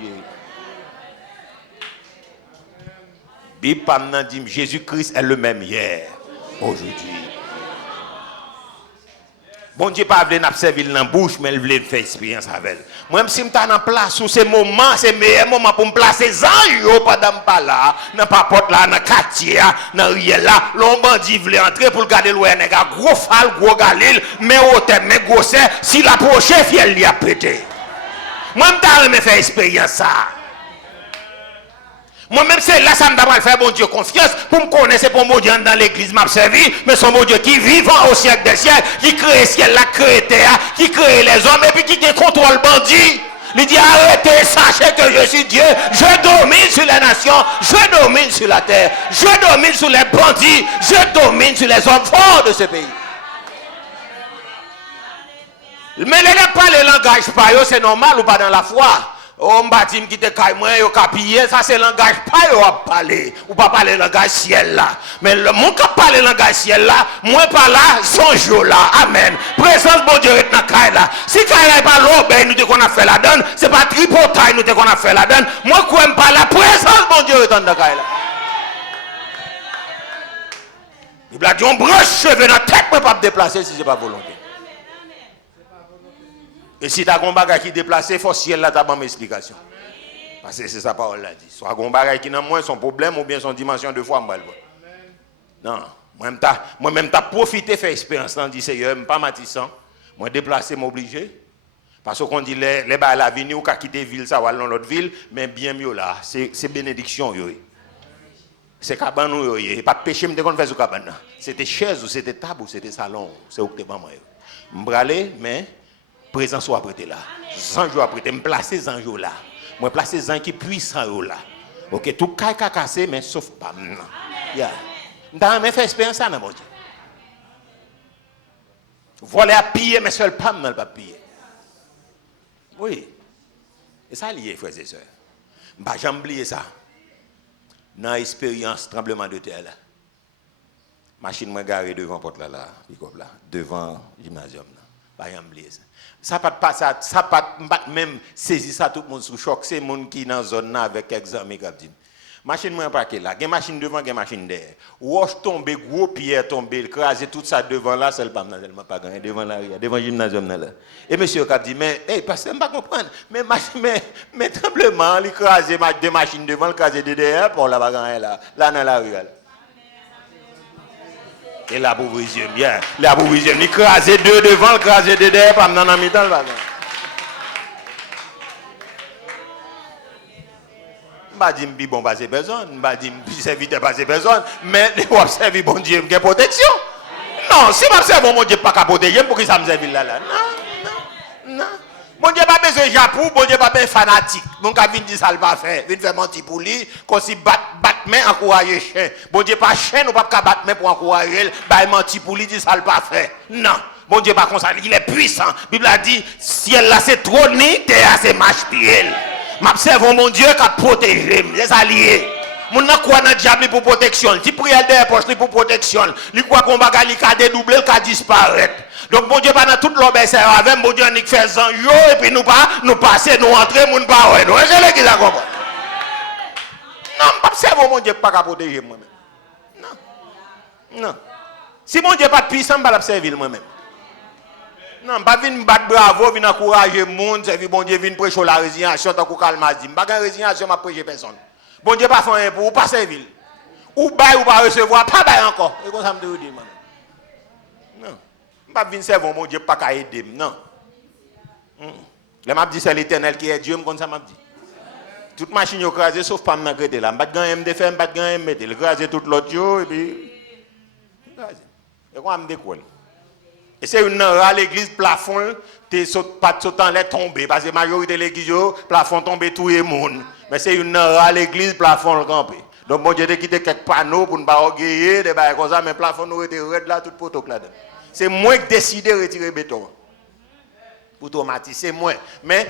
Bible dit Jésus-Christ est le même hier, aujourd'hui. Bon Dieu pas voulu n'observer dans la bouche, mais il voulait faire expérience avec elle. Moi même si je suis en place où c'est moment, c'est le meilleur moment pour me placer zanjo pendant pas là, dans pas porte là, dans quartier, dans riel là, l'on bandit voulait entrer pour garder le nèg gros fal, gros galil, mais hôtel, mais gros c'est, si l'approche fiel lui a pété. Moi même me faire expérience ça. Moi-même, c'est là ça me doit faire bon Dieu confiance pour me connaître, c'est pour mon Dieu dans l'église m'a servi, mais son bon Dieu qui vivant au siècle des siècles, qui crée le ciel, la crée terre, qui crée les hommes et puis qui contrôle bandit. Il dit arrêtez, sachez que je suis Dieu. Je domine sur les nations. Je domine sur la terre. Je domine sur les bandits. Je domine sur les hommes forts de ce pays. Mais les pas le langage pas, c'est normal ou pas dans la foi. On m'a dit qui te caille moi yo capiller ça c'est langage pas yo à parler ou pas parler langage ciel là mais le monde qui parle langage ciel là moi pas là son jour là amen présence bon Dieu est dans caille là si caille là pas l'eau ben nous te qu'on a fait la donne c'est pas tripotaille nous te qu'on a fait la donne moi quoi pas la présence bon Dieu est dans caille là il a dit on branche cheveux dans tête mais pas déplacer si c'est pas volonté. Et si tu as un bagage qui est déplacé, il faut ciel là, tu as une explication. Parce que c'est sa parole là dit. Soit un bagage qui n'a moins son problème ou bien son dimension de foi. Non, moi-même, tu as profité de faire expérience. Je dis, Seigneur, je ne suis pas matissant. Moi, déplacer, m'obliger. Parce qu'on dit, les balles à l'avenir, ou qu'à quitter la ville, ça va dans l'autre ville, mais bien mieux là. C'est bénédiction. C'est cabane ou pas de péché, mais qu'on fait sur cabane. C'était chaise ou c'était table ou c'était salon. C'est où que tu es pas moi. Je vais aller, mais. Présence soit prêté là. Zanjo a prêté. Me placer Zanjo là. Moi placer Zan qui puissant là. OK, tout caille cassé mais sauf pas. Yeah. Dans mes fait expérience ça dans mon Dieu. Voler à piller mais seul pas dans le pas piller. Oui. Et ça lié frères et sœurs. Bah jamais oublier ça. Dans expérience tremblement de terre là. Machine moi garée devant porte là pick-up là, devant gymnasium là. Bah jamais oublier ça. Ça pas même saisir ça tout le monde sous choc c'est monde qui dans zone là avec examen captain machine moi parqué là gain machine devant gain machine derrière roche tomber gros pierre tomber écraser tout ça devant là c'est pas tellement pas gagné devant là devant gymnasium là et monsieur cap dit mais parce que pas comprendre mais machine mais tremblement l'écraser deux machines devant l'écraser derrière pour la pas gagné là dans la rue là. Et la pauvrisme, bien. La pauvrisme, il crase deux devant, il crase deux derrière, pas dans la mi-temps. Je ne dis pas bon passer personne, je ne dis pas servir passer personne, mais il faut servir bon Dieu qui protection. Non, si je observe mon Dieu pas qu'à protéger, pour qui ça me servir là? Non. Bon Dieu pas besoin de japon, bon Dieu pas besoin de fanatique. Mon cas vient dire ça le pas faire, vient faire mentir pour lui, comme si battre main encourager chien. Bon Dieu pas chien ou pas battre main pour encourager, bah mentir pour lui dire ça le pas faire. Non. Bon Dieu pas comme ça, il est puissant. La Bible a dit ciel là c'est trône, terre c'est marche pied. M'observe mon Dieu qui a protégé les alliés. Mon n'a quoi dans diable pour protection. Si prière derrière poche pour protection, il croit qu'on va gagner qu'à dédoubler, qu'à disparaître. Donc bon Dieu pas dans toute l'obéissance avec bon Dieu on fait zanjo et puis nous passer nous entrer moun pas ouais. Nous c'est là qui ça comprend. Non, pas observe mon Dieu pas qu'à protéger moi-même. Non. Si mon Dieu pas de puissant, pas l'observer moi-même. Non, pas venir battre bravo, venir encourager monde, servir bon Dieu venir prêcher la résignation tant qu'on calme dit. Pas de résignation m'a prêcher personne. Bon Dieu pas faire pour pas servir. Ou bail ou pas recevoir, pas bail encore. Et comme ça me dit moi. Non. Pas venir servir mon Dieu pas qu'à aider non. Les m'a dit c'est l'Éternel qui est Dieu, comme ça m'a dit. Toute machine yo crasé sauf pas me regretter là. Pas gagner me faire, pas gagner mettre, le craser toute l'autre yo et puis et quoi me décolle. Et c'est une à l'église plafond, t'es pas sautant les tomber parce que majorité de l'église plafond tomber tout le monde. Mais c'est une à l'église plafond le camper. Donc bon Dieu de quitter quelques panneaux pour ne pas orgueiller des bails comme ça mais plafond nous était red là tout poteau là dedans. C'est moi qui décide de retirer béton. Pour automatiser c'est moi. Mais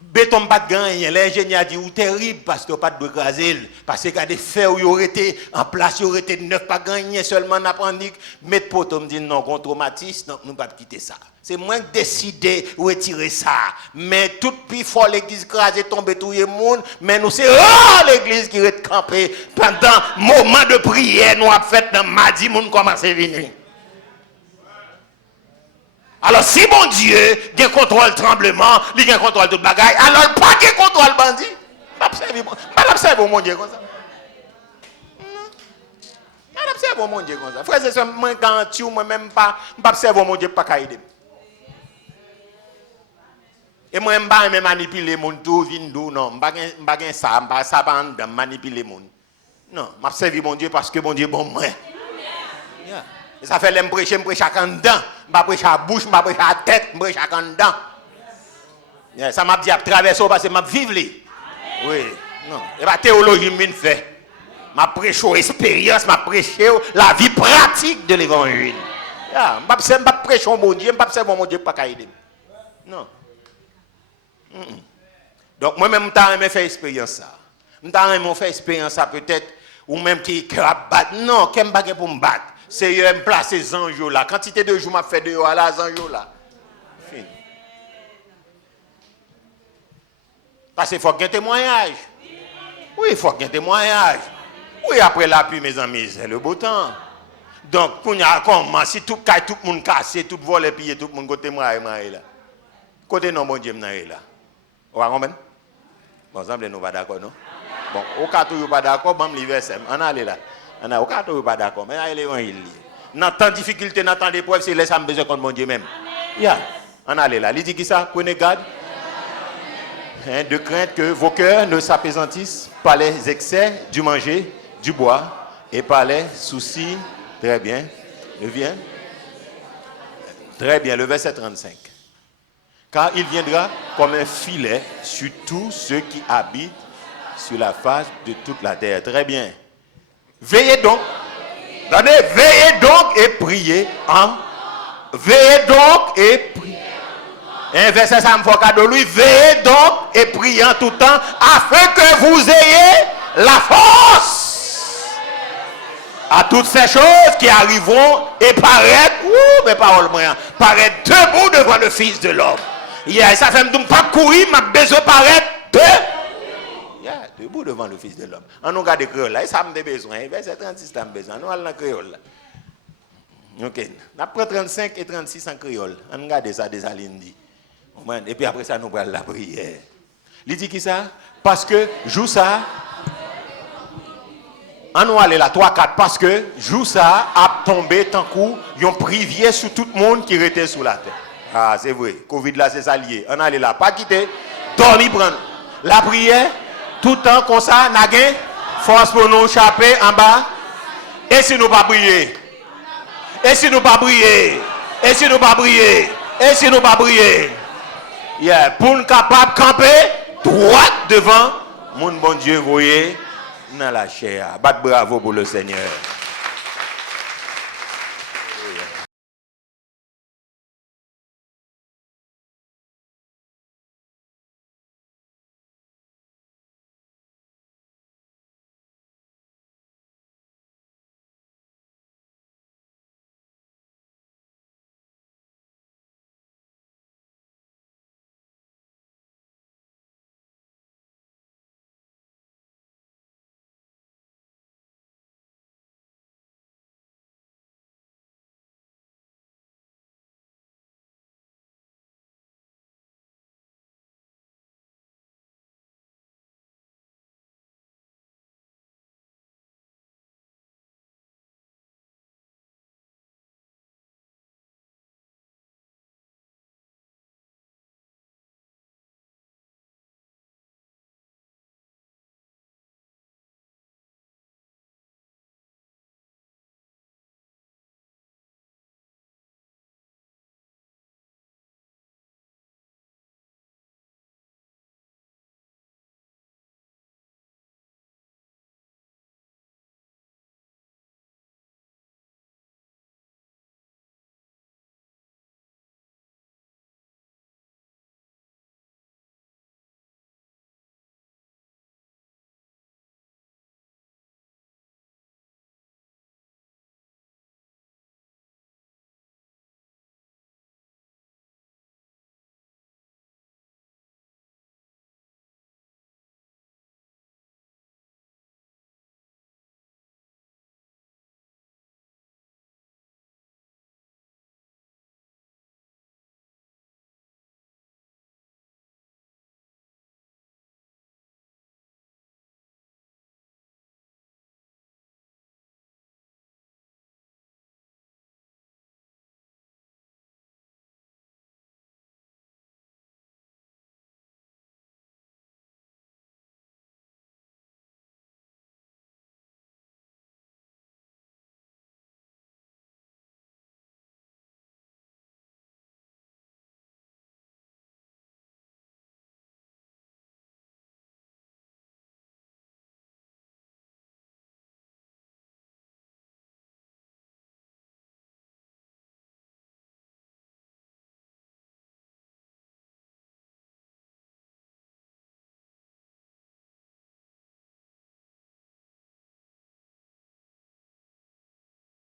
béton pas de gagner, l'ingénieur dit ou terrible parce que pas de écraser parce que des fer où aurait été en place, il aurait été neuf pas gagner seulement n'apprendre mettre poteau me dit non qu'on traumatise non nous pas quitter ça. C'est moi qui décide de retirer ça. Mais tout plus fort l'église crasée tomber tout le monde, mais nous c'est l'église qui est campée pendant moment de prière nous a fait dans mardi monde commence à venir. Alors si bon Dieu a contrôle tremblement, il a contrôle toute bagaille, alors pas de contrôle bandit. Pas observer mon Dieu comme ça. Pas observer mon Dieu comme ça. Frère, c'est moi garanti ou moi même pas observer mon Dieu pas aider. Et moi même pas manipuler mon tout vindo non, pas ça, pas manipuler mon. Non, m'observer mon Dieu parce que mon Dieu bon moi. Yeah. Et ça fait l'impression me prêcher en dedans, pas prêcher à bouche, pas prêcher à tête, me prêcher en dedans. Ça m'a dit à traverser parce que m'a vivre li. Oui, non. Et pas théologie m'vinn fait. M'a prêché expérience, m'a prêché la vie pratique de l'évangile. Ah, m'a prêché mon Dieu, m'a pas mon Dieu pas aider. Non. Donc moi même m'ta aimé faire expérience ça. M'ta aimé faire expérience ça peut-être ou même qui battre. Non, qu'aime pas pour me battre. C'est me placer zanjo là. Quantité de jours m'a fait de là zanjo là. Fini. Parce qu'il faut qu'il y ait un témoignage. Oui, il faut qu'il y ait un témoignage. Oui, après la pluie, mes amis, c'est le beau temps. Donc, pour nous, comment, si tout le monde casse, tout volé, pillé, tout le monde côté moi là. Côté non, bon Dieu, là. Vous comprenez? Bon, ça nous pas d'accord, non? Bon, au cas où vous pas d'accord, bon, l'hiver, on allait là. Au cas où vous pas d'accord, mais allez, on y dans tant de difficultés, dans tant d'épreuves, c'est laisse besoin contre mon Dieu même. Yeah. On allait là. Il dit qui ça? Prenez garde. De crainte que vos cœurs ne s'apaisantissent par les excès du manger, du bois et par les soucis. Très bien. Très bien, le verset 35. Car il viendra comme un filet sur tous ceux qui habitent sur la face de toute la terre. Très bien. Veillez donc. Veillez donc et priez Veillez donc et priez. Un verset ça me fait cadeau lui. Veillez donc et priez en tout temps afin que vous ayez la force à toutes ces choses qui arriveront et paraître, mes paroles moyens, paraître debout devant le Fils de l'homme. Ça fait me pas courir, m'a besoin de paraître debout devant le Fils de l'homme. On nous regarde créole là, ça me besoin. Verset 36 ça me besoin. Nous allons dans créole là. OK. Après 35 et 36 en créole. On regarde ça des alindi. Et puis après ça, nous prenons la prière. Il dit qui ça? Parce que, joue ça. On nous aller là, 3-4. Parce que, joue ça, a tombé tant coup, ils ont privé sur tout le monde qui était sous la terre. Ah, c'est vrai. Covid là, c'est ça lié. On allait là, pas quitter. Dormir, prendre. La prière, tout le temps comme ça, n'a gain. Force pour nous échapper en bas. Et si nous pas prier? Et si nous pas prier? Et si nous pas prier? Et si nous pas prier? Pour nous capable de camper droit devant mon bon Dieu, voyez, dans la chair. Batte bravo pour le Seigneur.